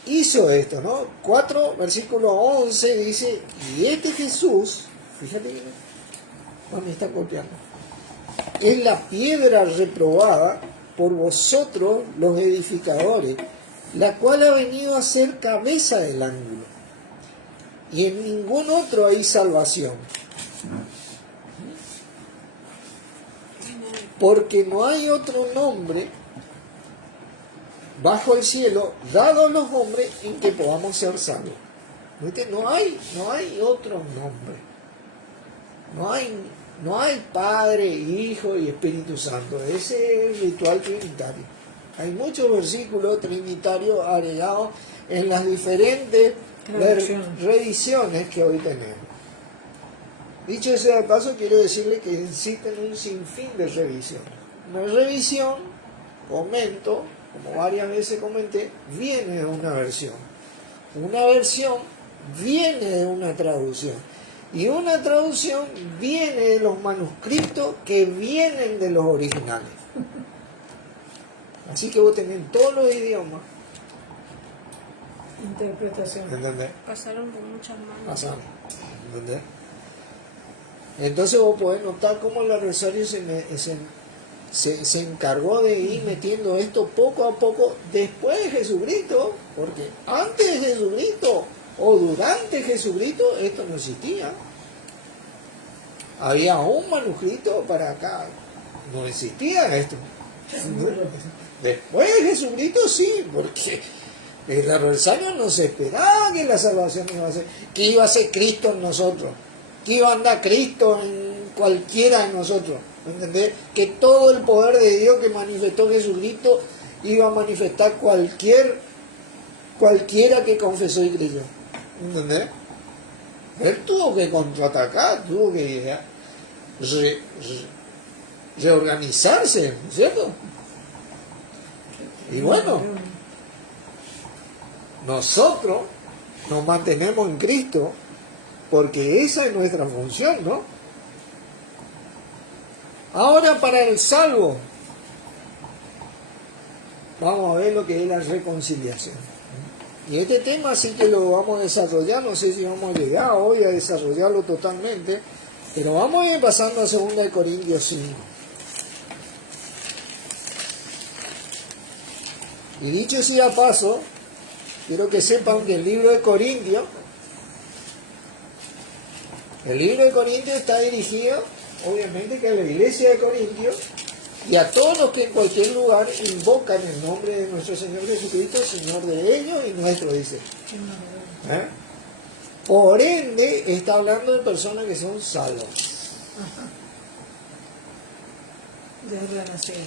hizo esto? ¿No? 4, versículo 11 dice, y este Jesús, fíjate que me está copiando, es la piedra reprobada por vosotros los edificadores, la cual ha venido a ser cabeza del ángulo, y en ningún otro hay salvación, porque no hay otro nombre bajo el cielo dado a los hombres en que podamos ser salvos. ¿Viste? No hay otro nombre. No hay Padre, Hijo y Espíritu Santo. Ese es el ritual trinitario. Hay muchos versículos trinitarios agregados en las diferentes revisiones que hoy tenemos. Dicho ese de paso, quiero decirle que existen un sinfín de revisiones. Una revisión, comento, como varias veces comenté, viene de una versión. Una versión viene de una traducción. Y una traducción viene de los manuscritos que vienen de los originales. Así que vos tenés todos los idiomas. Interpretación. ¿Entendés? Pasaron por muchas manos. Pasaron. ¿Entendés? Entonces vos podés notar cómo el adversario se encargó de ir metiendo esto poco a poco después de Jesucristo, porque antes de Jesucristo o durante Jesucristo esto no existía. Había un manuscrito para acá, no existía esto. Después de Jesucristo sí, porque el adversario no se esperaba que la salvación iba a ser, que iba a ser Cristo en nosotros, que iba a andar Cristo en cualquiera de nosotros. ¿Entendés? Que todo el poder de Dios que manifestó Jesucristo iba a manifestar cualquiera que confesó y creyó. ¿Entendés? Él tuvo que contraatacar, tuvo que reorganizarse, ¿cierto? Y bueno, nosotros nos mantenemos en Cristo porque esa es nuestra función, ¿no? Ahora para el salvo, vamos a ver lo que es la reconciliación. Y este tema sí que lo vamos a desarrollar, no sé si vamos a llegar hoy a desarrollarlo totalmente, pero vamos a ir pasando a 2 Corintios 5. Y dicho sea paso, quiero que sepan que el libro de Corintios está dirigido, obviamente, que a la iglesia de Corintios y a todos los que en cualquier lugar invocan el nombre de nuestro Señor Jesucristo, Señor de ellos y nuestro, dice. ¿Eh? Por ende, está hablando de personas que son salvas. Ya renacido.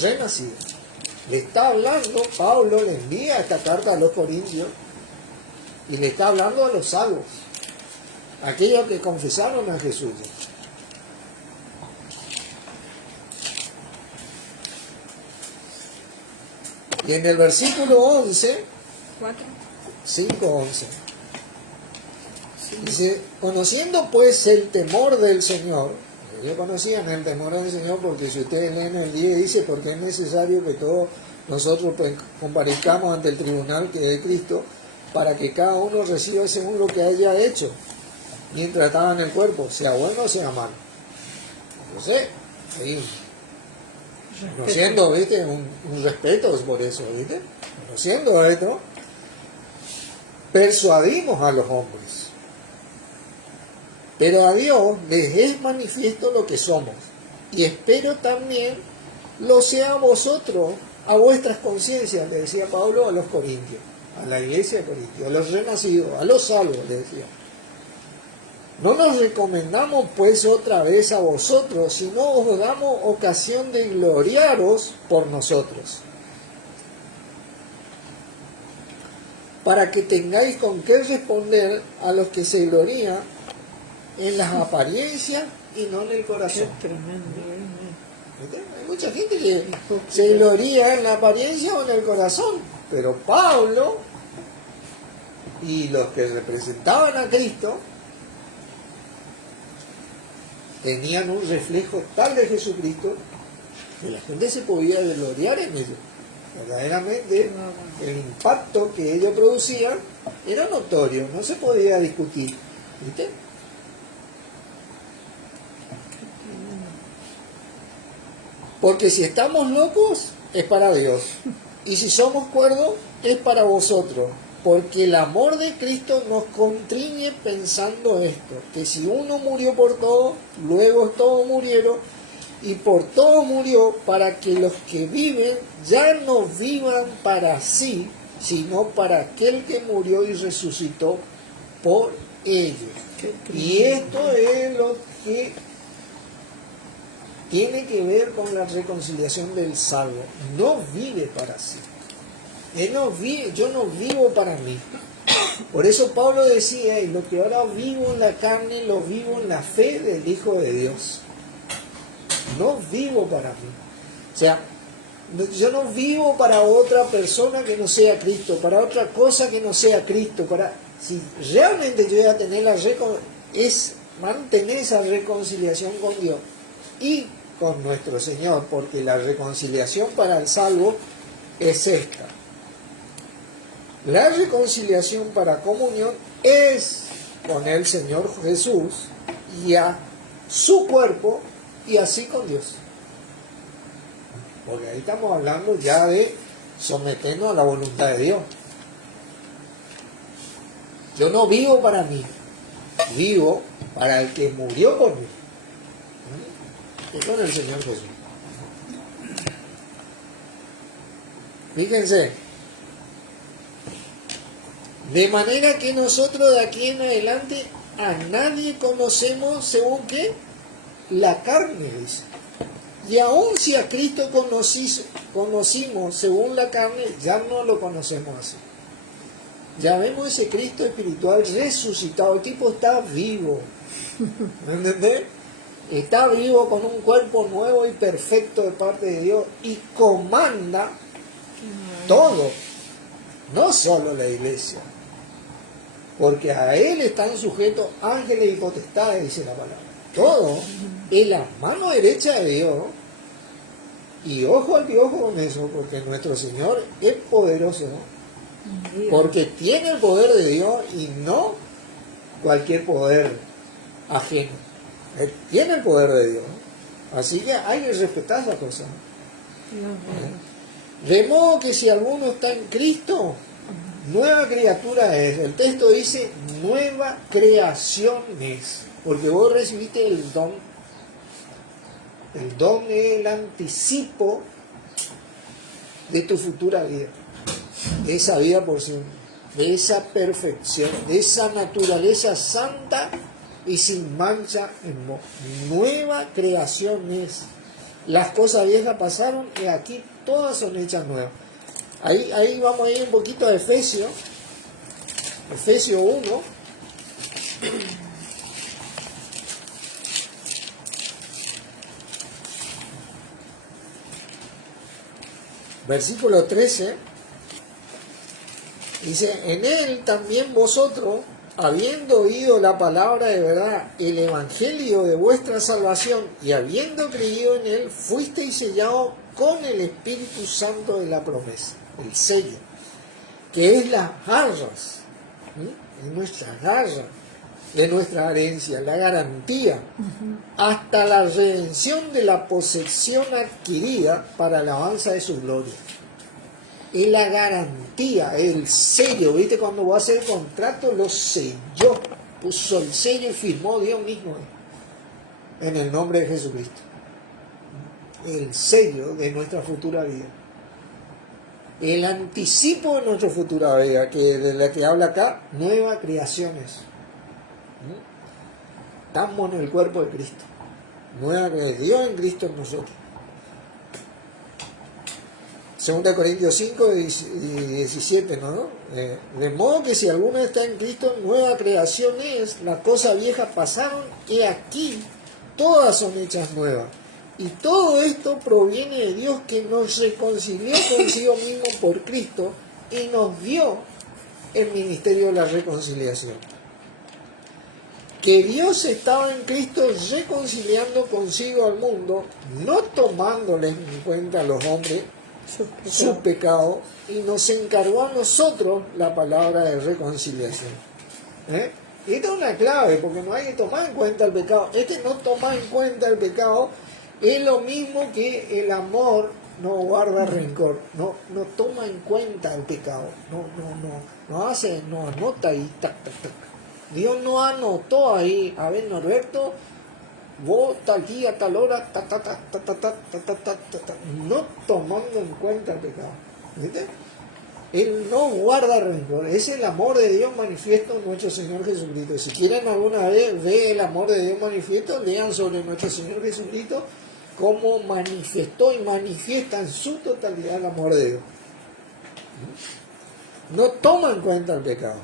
Renacidos. Le está hablando, Pablo le envía esta carta a los corintios y le está hablando a los salvos, aquellos que confesaron a Jesús. Y en el versículo 11, 5:11, dice, conociendo pues el temor del Señor, ellos conocían el temor del Señor, porque si ustedes leen el 10 dice, porque es necesario que todos nosotros comparezcamos ante el tribunal que es Cristo, para que cada uno reciba según lo que haya hecho, mientras estaba en el cuerpo, sea bueno o sea malo. Entonces, ahí, conociendo, ¿viste? Un respeto por eso, ¿viste? Conociendo esto, persuadimos a los hombres. Pero a Dios les es manifiesto lo que somos. Y espero también lo sea a vosotros, a vuestras conciencias, le decía Pablo a los corintios, a la iglesia de Corintios, a los renacidos, a los salvos, le decía. No nos recomendamos pues otra vez a vosotros, sino os damos ocasión de gloriaros por nosotros, para que tengáis con qué responder a los que se glorían en las apariencias y no en el corazón. Qué tremendo. Hay mucha gente que se gloría en la apariencia o en el corazón, pero Pablo y los que representaban a Cristo tenían un reflejo tal de Jesucristo que la gente se podía gloriar en ello. Verdaderamente el impacto que ellos producían era notorio, no se podía discutir. ¿Viste? Porque si estamos locos es para Dios, y si somos cuerdos es para vosotros, porque el amor de Cristo nos constriñe pensando esto, que si uno murió por todos, luego todos murieron, y por todos murió, para que los que viven ya no vivan para sí, sino para aquel que murió y resucitó por ellos. Y esto es lo que tiene que ver con la reconciliación del salvo. No vive para sí. Yo no vivo para mí. Por eso Pablo decía, y lo que ahora vivo en la carne, lo vivo en la fe del Hijo de Dios. No vivo para mí. O sea, yo no vivo para otra persona que no sea Cristo, para otra cosa que no sea Cristo. Si realmente yo voy a tener es mantener esa reconciliación con Dios y con nuestro Señor, porque la reconciliación para el salvo es esta. La reconciliación para comunión es con el Señor Jesús y a su cuerpo y así con Dios. Porque ahí estamos hablando ya de someternos a la voluntad de Dios. Yo no vivo para mí, vivo para el que murió por mí. Y con el Señor Jesús. Fíjense. De manera que nosotros de aquí en adelante a nadie conocemos según qué, la carne, dice. Y aun si a Cristo conocimos según la carne, ya no lo conocemos así. Ya vemos ese Cristo espiritual resucitado. El tipo está vivo. ¿Me entendés? Está vivo con un cuerpo nuevo y perfecto de parte de Dios y comanda todo, no solo la iglesia, porque a él están sujetos ángeles y potestades, dice la palabra. Todo es la mano derecha de Dios. Y ojo al piojo con eso, porque nuestro Señor es poderoso, ¿no? porque tiene el poder de Dios y no cualquier poder ajeno. Él tiene el poder de Dios. Así que hay que respetar esa cosa. Dios mío. De modo que si alguno está en Cristo, nueva criatura es. El texto dice nueva creación es. Porque vos recibiste el don. El don es el anticipo de tu futura vida. De esa vida por siempre. De esa perfección. De esa naturaleza santa y sin mancha en vos. Nueva creación es. Las cosas viejas pasaron y aquí todas son hechas nuevas. Ahí vamos a ir un poquito a Efesios 1. Versículo 13. Dice, en él también vosotros, habiendo oído la palabra de verdad, el evangelio de vuestra salvación, y habiendo creído en él, fuisteis sellados con el Espíritu Santo de la promesa, el sello, que es las garras, es nuestra garra de nuestra herencia, la garantía, hasta la redención de la posesión adquirida para la alabanza de su gloria. Es la garantía, el sello. ¿Viste? Cuando vos haces el contrato, lo selló, puso el sello y firmó Dios mismo en el nombre de Jesucristo. El sello de nuestra futura vida. El anticipo de nuestra futura vida, que de la que habla acá, nueva creaciones. Estamos en el cuerpo de Cristo. Nueva creación, Dios en Cristo en nosotros. 2 Corintios 5 y 17, ¿no? De modo que si alguno está en Cristo, nueva creación es, las cosas viejas pasaron y aquí todas son hechas nuevas. Y todo esto proviene de Dios, que nos reconcilió consigo mismo por Cristo y nos dio el ministerio de la reconciliación. Que Dios estaba en Cristo reconciliando consigo al mundo, no tomándoles en cuenta a los hombres su pecado, y nos encargó a nosotros la palabra de reconciliación. Y esta es una clave, porque no hay que tomar en cuenta el pecado. No toma en cuenta el pecado es lo mismo que el amor no guarda rencor, no toma en cuenta el pecado, no anota ahí, tac. Dios no anotó ahí, a ver, Norberto, vos tal día, tal hora, no tomando en cuenta el pecado. ¿Viste? Él no guarda rencor. Es el amor de Dios manifiesto en nuestro Señor Jesucristo. Si quieren alguna vez ver el amor de Dios manifiesto, lean sobre nuestro Señor Jesucristo, cómo manifestó y manifiesta en su totalidad el amor de Dios. No toma en cuenta el pecado.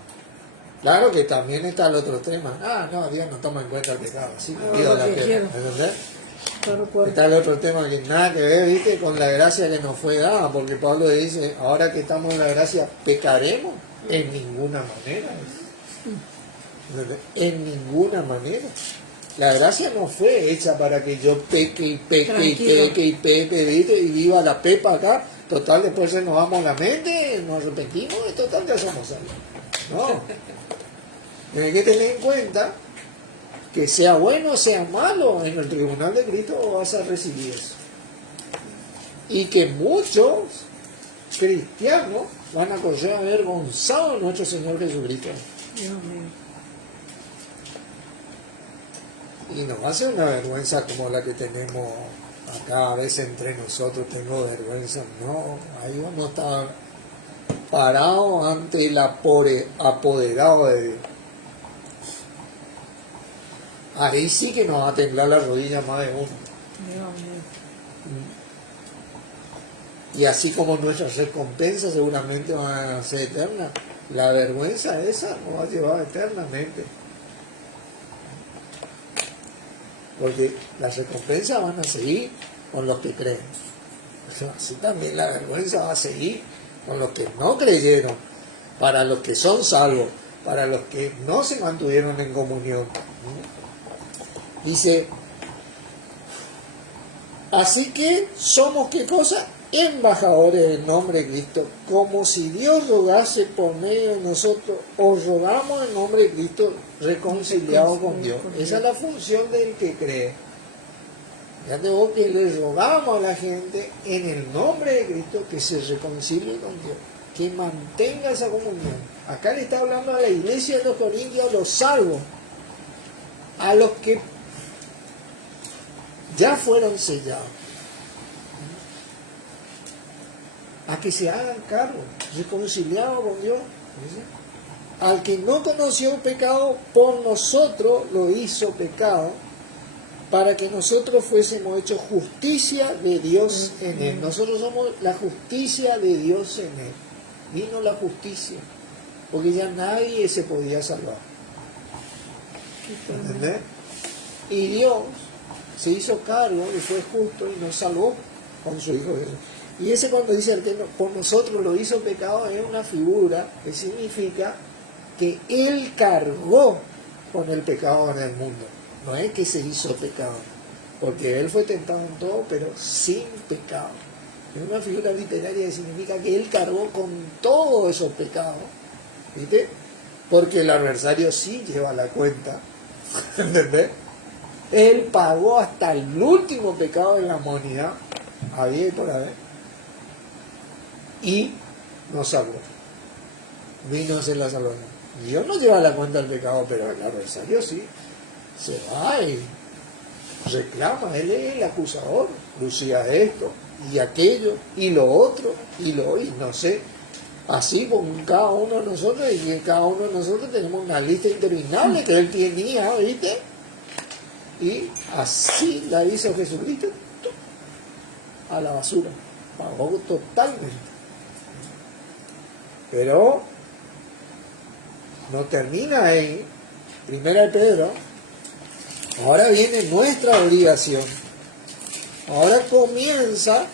Claro que también está el otro tema. No, Dios no toma en cuenta el pecado. Sí, Dios la pena. ¿Entendés? Está el otro tema que nada que ver, ¿viste? Con la gracia que nos fue dada, porque Pablo dice, ahora que estamos en la gracia, ¿pecaremos? En ninguna manera. En ninguna manera. La gracia no fue hecha para que yo peque y peque. Tranquilo. y peque, ¿viste? Y viva la pepa acá. Total, después se nos vamos la mente, nos arrepentimos y total ya somos salvos. No. Tienes que tener en cuenta que sea bueno o sea malo, en el tribunal de Cristo vas a recibir eso. Y que muchos cristianos van a correr avergonzados de nuestro Señor Jesucristo. Dios mío. Y no va a ser una vergüenza como la que tenemos acá a veces entre nosotros. Tengo vergüenza, no, ahí vamos a estar parados ante el apoderado de Dios. Ahí sí que nos va a temblar la rodilla más de uno. Y así como nuestras recompensas seguramente van a ser eternas, la vergüenza esa nos va a llevar eternamente. Porque las recompensas van a seguir con los que creen. Pero así también la vergüenza va a seguir con los que no creyeron, para los que son salvos, para los que no se mantuvieron en comunión. Dice, así que somos ¿qué cosa? embajadores del nombre de Cristo, como si Dios rogase por medio de nosotros, os rogamos en nombre de Cristo, reconciliados con Dios. Esa es la función del que cree. Fíjate vos que le rogamos a la gente en el nombre de Cristo que se reconcilie con Dios, que mantenga esa comunión. Acá le está hablando a la iglesia de los Corintios, a los salvos, a los que ya fueron sellados, a que se hagan cargo, reconciliados con Dios. Al que no conoció pecado, por nosotros lo hizo pecado, para que nosotros fuésemos hechos justicia de Dios en él. Nosotros somos la justicia de Dios en él. Vino la justicia, porque ya nadie se podía salvar. ¿Entendés? Y Dios se hizo cargo y fue justo y nos salvó con su Hijo Jesús. Y ese, cuando dice el que por nosotros lo hizo pecado, es una figura que significa que Él cargó con el pecado en el mundo. No es que se hizo pecado, porque Él fue tentado en todo, pero sin pecado. Es una figura literaria que significa que Él cargó con todos esos pecados, ¿viste? Porque el adversario sí lleva la cuenta, ¿entendés? Él pagó hasta el último pecado de la humanidad, había y por haber, y nos salvó. Vino a hacer la salvación. Dios no lleva la cuenta del pecado, pero el adversario sí. Se va y reclama, él es el acusador, lucía esto y aquello y lo otro y no sé, así con cada uno de nosotros, y que cada uno de nosotros tenemos una lista interminable que él tenía, ¿viste? Y así la hizo Jesucristo, a la basura, pagó totalmente. Pero no termina ahí. Primera de Pedro. Ahora viene nuestra obligación. Ahora comienza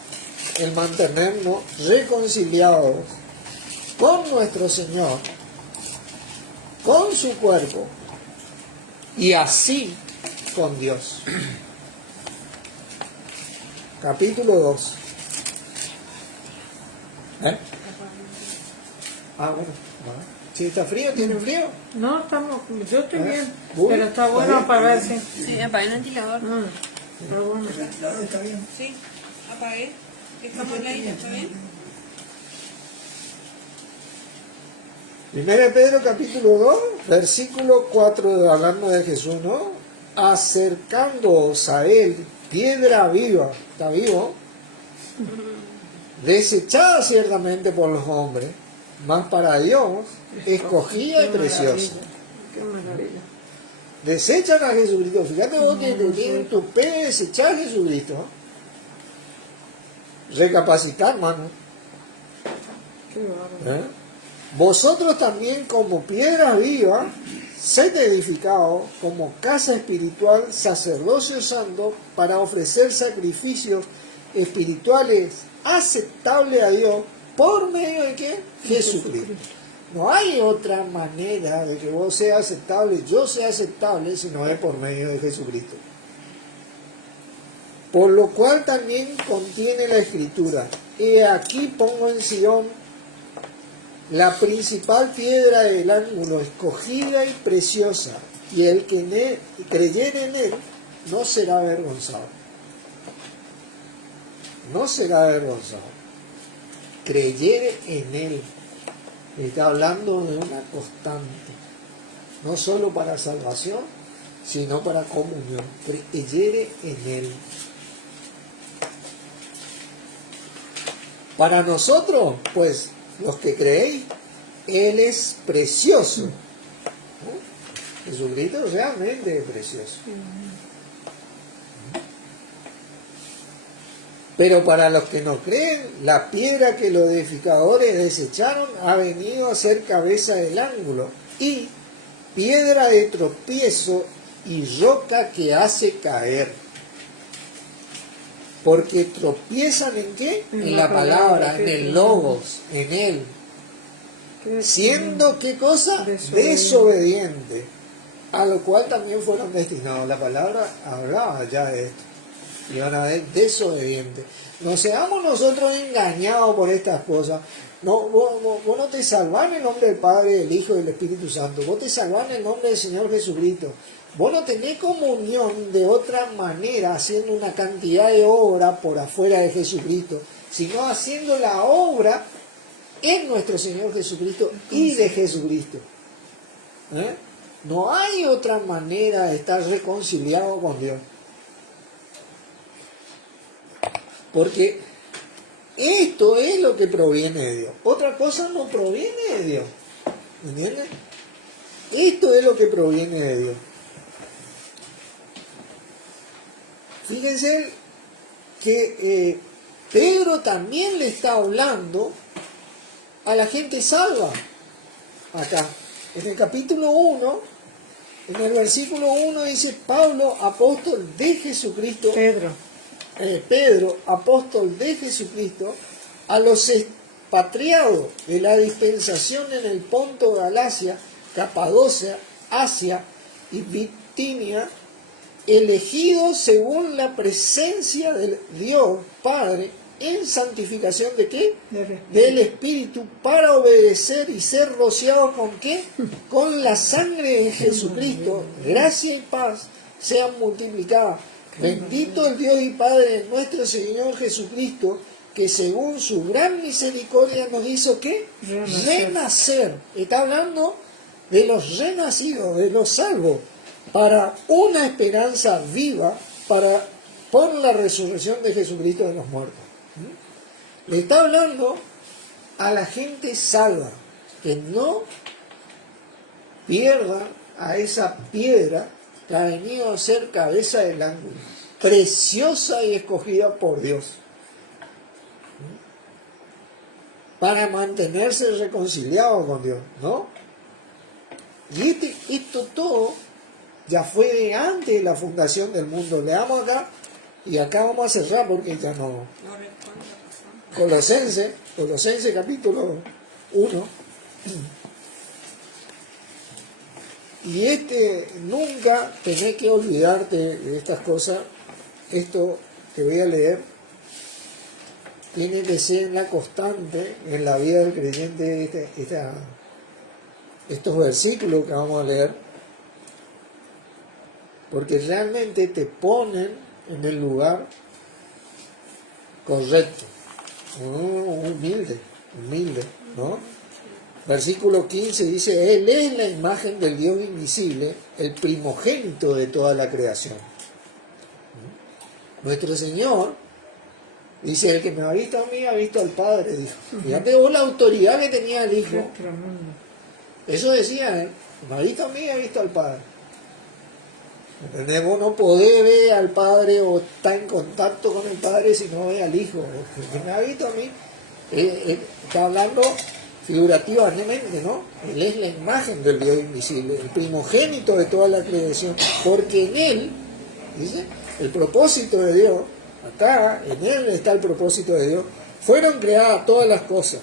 el mantenernos reconciliados con nuestro Señor, con su cuerpo, y así con Dios. Capítulo 2. Bueno. Si está frío, ¿tienen frío? No, estamos, yo estoy bien, Uy, pero está ¿está bueno bien? para ver si... Sí, apagué el ventilador. Pero bueno. Está bien. Sí, apagué. Estamos en la isla, ¿está bien? Primera de Pedro capítulo 2, versículo 4, hablando de Jesús, ¿no? Acercándoos a Él, piedra viva, ¿está vivo? Desechada ciertamente por los hombres, mas para Dios escogida y preciosa. Qué maravilla. Desechan a Jesucristo. Fíjate vos que te tienen tu pe de desechar a Jesucristo. Recapacitar, mano. Qué bárbaro. Vosotros también, como piedras vivas, sed edificados como casa espiritual, sacerdocio santo, para ofrecer sacrificios espirituales aceptables a Dios, por medio de ¿qué? Jesucristo. No hay otra manera de que vos seas aceptable, yo sea aceptable, si no es por medio de Jesucristo. Por lo cual también contiene la Escritura: he aquí pongo en Sion la principal piedra del ángulo, escogida y preciosa, y el que creyere en él no será avergonzado. No será avergonzado. Creyere en él. Está hablando de una constante, no solo para salvación, sino para comunión. Creyere en él. Para nosotros, pues, los que creéis, él es precioso. ¿No? Jesucristo realmente es precioso. Pero para los que no creen, la piedra que los edificadores desecharon ha venido a ser cabeza del ángulo, y piedra de tropiezo y roca que hace caer. Porque tropiezan ¿en qué? En la palabra, en el logos, en él. Siendo, ¿qué cosa? Desobediente. A lo cual también fueron destinados. La palabra hablaba ya de esto. Iban a ver desobedientes. No seamos nosotros engañados por estas cosas. No, vos no te salvás en el nombre del Padre, del Hijo y del Espíritu Santo. Vos te salvás en el nombre del Señor Jesucristo. Vos no tenés comunión de otra manera haciendo una cantidad de obra por afuera de Jesucristo, sino haciendo la obra en nuestro Señor Jesucristo y de Jesucristo. No hay otra manera de estar reconciliado con Dios. Porque esto es lo que proviene de Dios. Otra cosa no proviene de Dios. ¿Entienden? Esto es lo que proviene de Dios. Fíjense que Pedro también le está hablando a la gente salva. Acá, en el capítulo 1, en el versículo 1 dice: Pablo, apóstol de Jesucristo. Pedro, apóstol de Jesucristo, a los expatriados de la dispensación en el Ponto, Galacia, Capadocia, Asia y Bitinia, elegidos según la presencia del Dios Padre en santificación de ¿qué? Del Espíritu, para obedecer y ser rociados con ¿qué? Con la sangre de Jesucristo, gracia y paz sean multiplicadas. Bendito el Dios y Padre de nuestro Señor Jesucristo, que según su gran misericordia nos hizo ¿qué? Renacer. Está hablando de los renacidos, de los salvos, para una esperanza viva, por la resurrección de Jesucristo de los muertos. Le está hablando a la gente salva, que no pierda a esa piedra que ha venido a ser cabeza del ángulo, preciosa y escogida por Dios, para mantenerse reconciliado con Dios, ¿no? Y esto todo ya fue de antes de la fundación del mundo. Leamos acá, y acá vamos a cerrar porque ya no. Colosenses capítulo 1. Y nunca tenés que olvidarte de estas cosas. Esto que voy a leer tiene que ser la constante en la vida del creyente. Estos versículos que vamos a leer, porque realmente te ponen en el lugar correcto. Humilde, ¿no? Versículo 15 dice: Él es la imagen del Dios invisible, el primogénito de toda la creación. Nuestro Señor dice: el que me ha visto a mí ha visto al Padre, dijo. Fíjate vos la autoridad que tenía el Hijo. Eso decía él: me ha visto a mí, ha visto al Padre. ¿Entendés? Vos no podés ver al Padre o estar en contacto con el Padre si no ves al Hijo. El que me ha visto a mí, está hablando figurativamente, ¿no? Él es la imagen del Dios invisible, el primogénito de toda la creación, porque en Él, dice, el propósito de Dios, acá, en Él está el propósito de Dios, fueron creadas todas las cosas,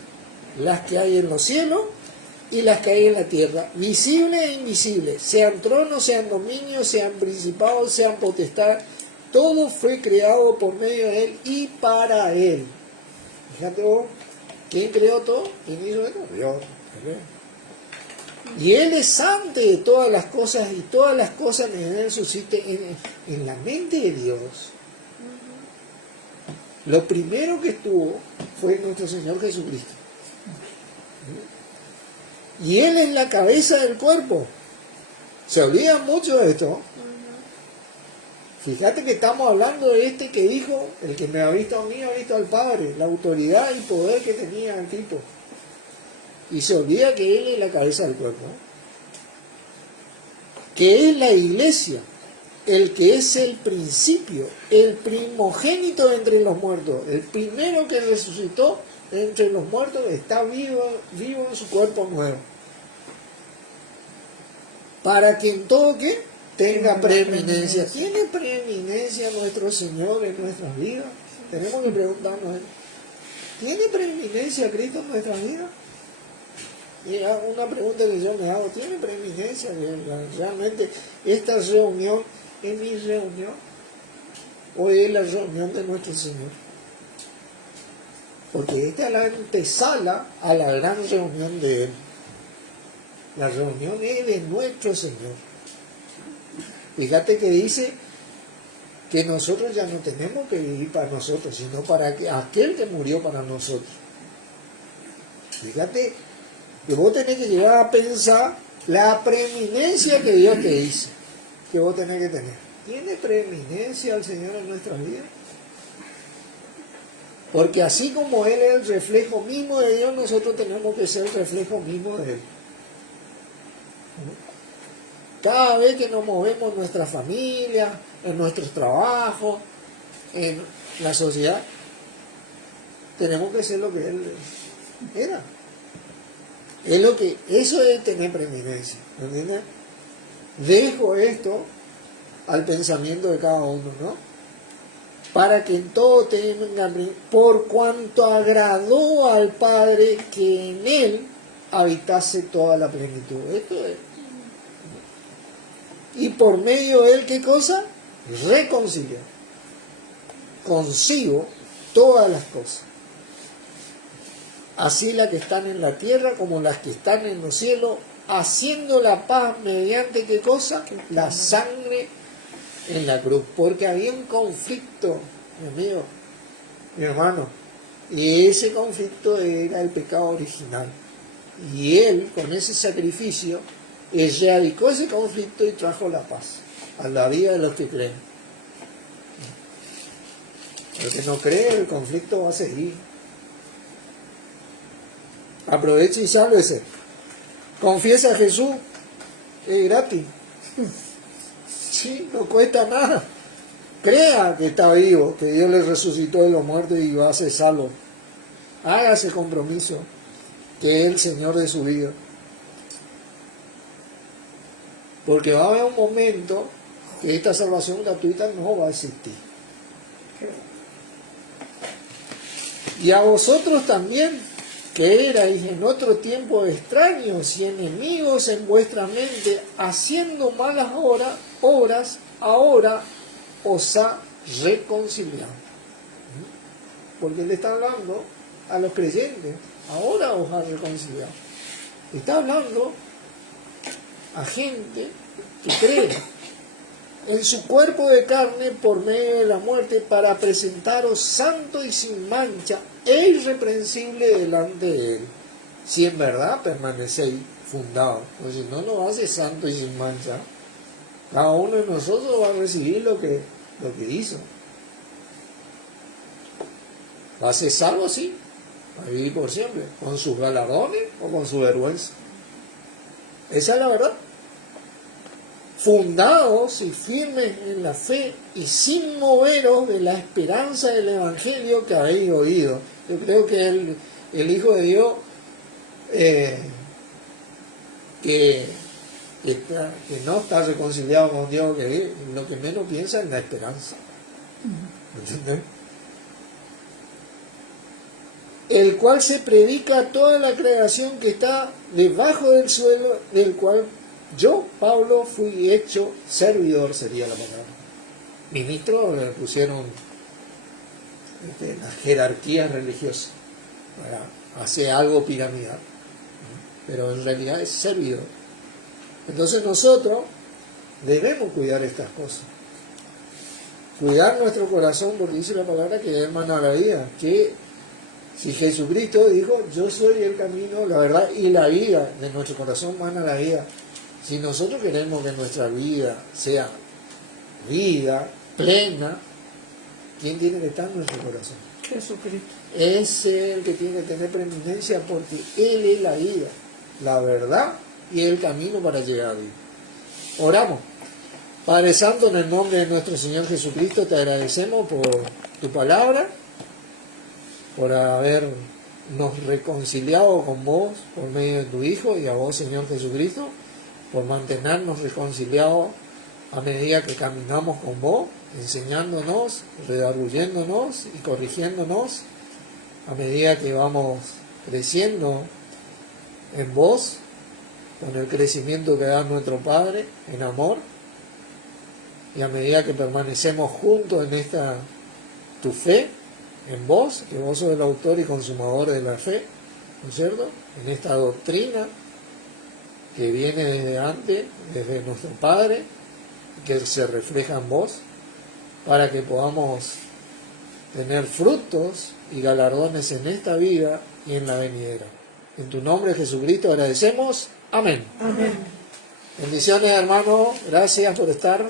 las que hay en los cielos y las que hay en la tierra, visibles e invisibles, sean tronos, sean dominios, sean principados, sean potestades, todo fue creado por medio de Él y para Él. Fíjate vos, ¿quién creó todo? ¿Quién hizo esto? Dios. Y Él es antes de todas las cosas, y todas las cosas en Él subsisten en la mente de Dios. Lo primero que estuvo fue nuestro Señor Jesucristo. Y Él es la cabeza del cuerpo. Se olvidan mucho de esto. Fíjate que estamos hablando de que dijo: el que me ha visto a mí ha visto al Padre. La autoridad y poder que tenía el tipo. Y se olvida que Él es la cabeza del cuerpo. Que es la iglesia. El que es el principio. El primogénito entre los muertos. El primero que resucitó entre los muertos, está vivo en su cuerpo nuevo. Para que en todo ¿qué? Tenga preeminencia. ¿Tiene preeminencia nuestro Señor en nuestras vidas? Tenemos que preguntarnos: ¿tiene preeminencia Cristo en nuestras vidas? Y una pregunta que yo me hago: ¿tiene preeminencia realmente esta reunión es mi reunión o es la reunión de nuestro Señor? Porque esta es la antesala a la gran reunión de Él. La reunión es de nuestro Señor. Fíjate que dice que nosotros ya no tenemos que vivir para nosotros, sino para aquel que murió para nosotros. Fíjate que vos tenés que llegar a pensar la preeminencia que Dios te dice que vos tenés que tener. ¿Tiene preeminencia el Señor en nuestras vidas? Porque así como Él es el reflejo mismo de Dios, nosotros tenemos que ser el reflejo mismo de Él. Cada vez que nos movemos en nuestra familia, en nuestros trabajos, en la sociedad, tenemos que ser lo que Él era. Eso es tener preeminencia, ¿entiendes? Dejo esto al pensamiento de cada uno, ¿no? Para que en todo tengan, por cuanto agradó al Padre que en Él habitase toda la plenitud. Esto es. Y por medio de Él, ¿qué cosa? Reconciliar consigo todas las cosas. Así las que están en la tierra como las que están en los cielos, haciendo la paz mediante ¿qué cosa? La sangre en la cruz. Porque había un conflicto, mi amigo, mi hermano, y ese conflicto era el pecado original. Y Él, con ese sacrificio, erradicó ese conflicto y trajo la paz a la vida de los que creen. El que no cree, el conflicto va a seguir. Aproveche y sálvese. Confiesa a Jesús, es gratis. Sí, no cuesta nada. Crea que está vivo, que Dios le resucitó de los muertos y va a ser salvo. Haga ese compromiso, que es el Señor de su vida. Porque va a haber un momento que esta salvación gratuita no va a existir. Y a vosotros también, que erais en otro tiempo extraños y enemigos en vuestra mente, haciendo malas obras, ahora os ha reconciliado. Porque le está hablando a los creyentes, ahora os ha reconciliado. Está hablando a gente que cree en su cuerpo de carne por medio de la muerte, para presentaros santo y sin mancha e irreprensible delante de Él, si en verdad permanecéis fundados. Pues si no nos hace santo y sin mancha, cada uno de nosotros va a recibir lo que hizo. Va a ser salvo, sí, va a vivir por siempre, con sus galardones o con su vergüenza. Esa es la verdad. Fundados y firmes en la fe y sin moveros de la esperanza del Evangelio que habéis oído. Yo creo que el Hijo de Dios que no está reconciliado con Dios, que lo que menos piensa es en la esperanza. ¿Entendés? El cual se predica a toda la creación que está debajo del suelo, del cual yo, Pablo, fui hecho servidor, sería la palabra. Ministro le pusieron la jerarquía religiosa para hacer algo piramidal, pero en realidad es servidor. Entonces nosotros debemos cuidar estas cosas. Cuidar nuestro corazón, porque dice la palabra que es mano a la vida, que si Jesucristo dijo, yo soy el camino, la verdad y la vida, de nuestro corazón mana la vida. Si nosotros queremos que nuestra vida sea vida plena, ¿quién tiene que estar en nuestro corazón? Jesucristo. Es el que tiene que tener preeminencia, porque Él es la vida, la verdad y el camino para llegar a Dios. Oramos. Padre Santo, en el nombre de nuestro Señor Jesucristo, te agradecemos por tu palabra, por habernos reconciliado con vos por medio de tu Hijo, y a vos, Señor Jesucristo, por mantenernos reconciliados a medida que caminamos con vos, enseñándonos, redarguyéndonos y corrigiéndonos, a medida que vamos creciendo en vos, con el crecimiento que da nuestro Padre en amor, y a medida que permanecemos juntos en esta tu fe, en vos, que vos sos el autor y consumador de la fe, ¿no es cierto? En esta doctrina que viene desde antes, desde nuestro Padre, que se refleja en vos, para que podamos tener frutos y galardones en esta vida y en la venidera. En tu nombre, Jesucristo, agradecemos. Amén. Amén. Bendiciones, hermano. Gracias por estar.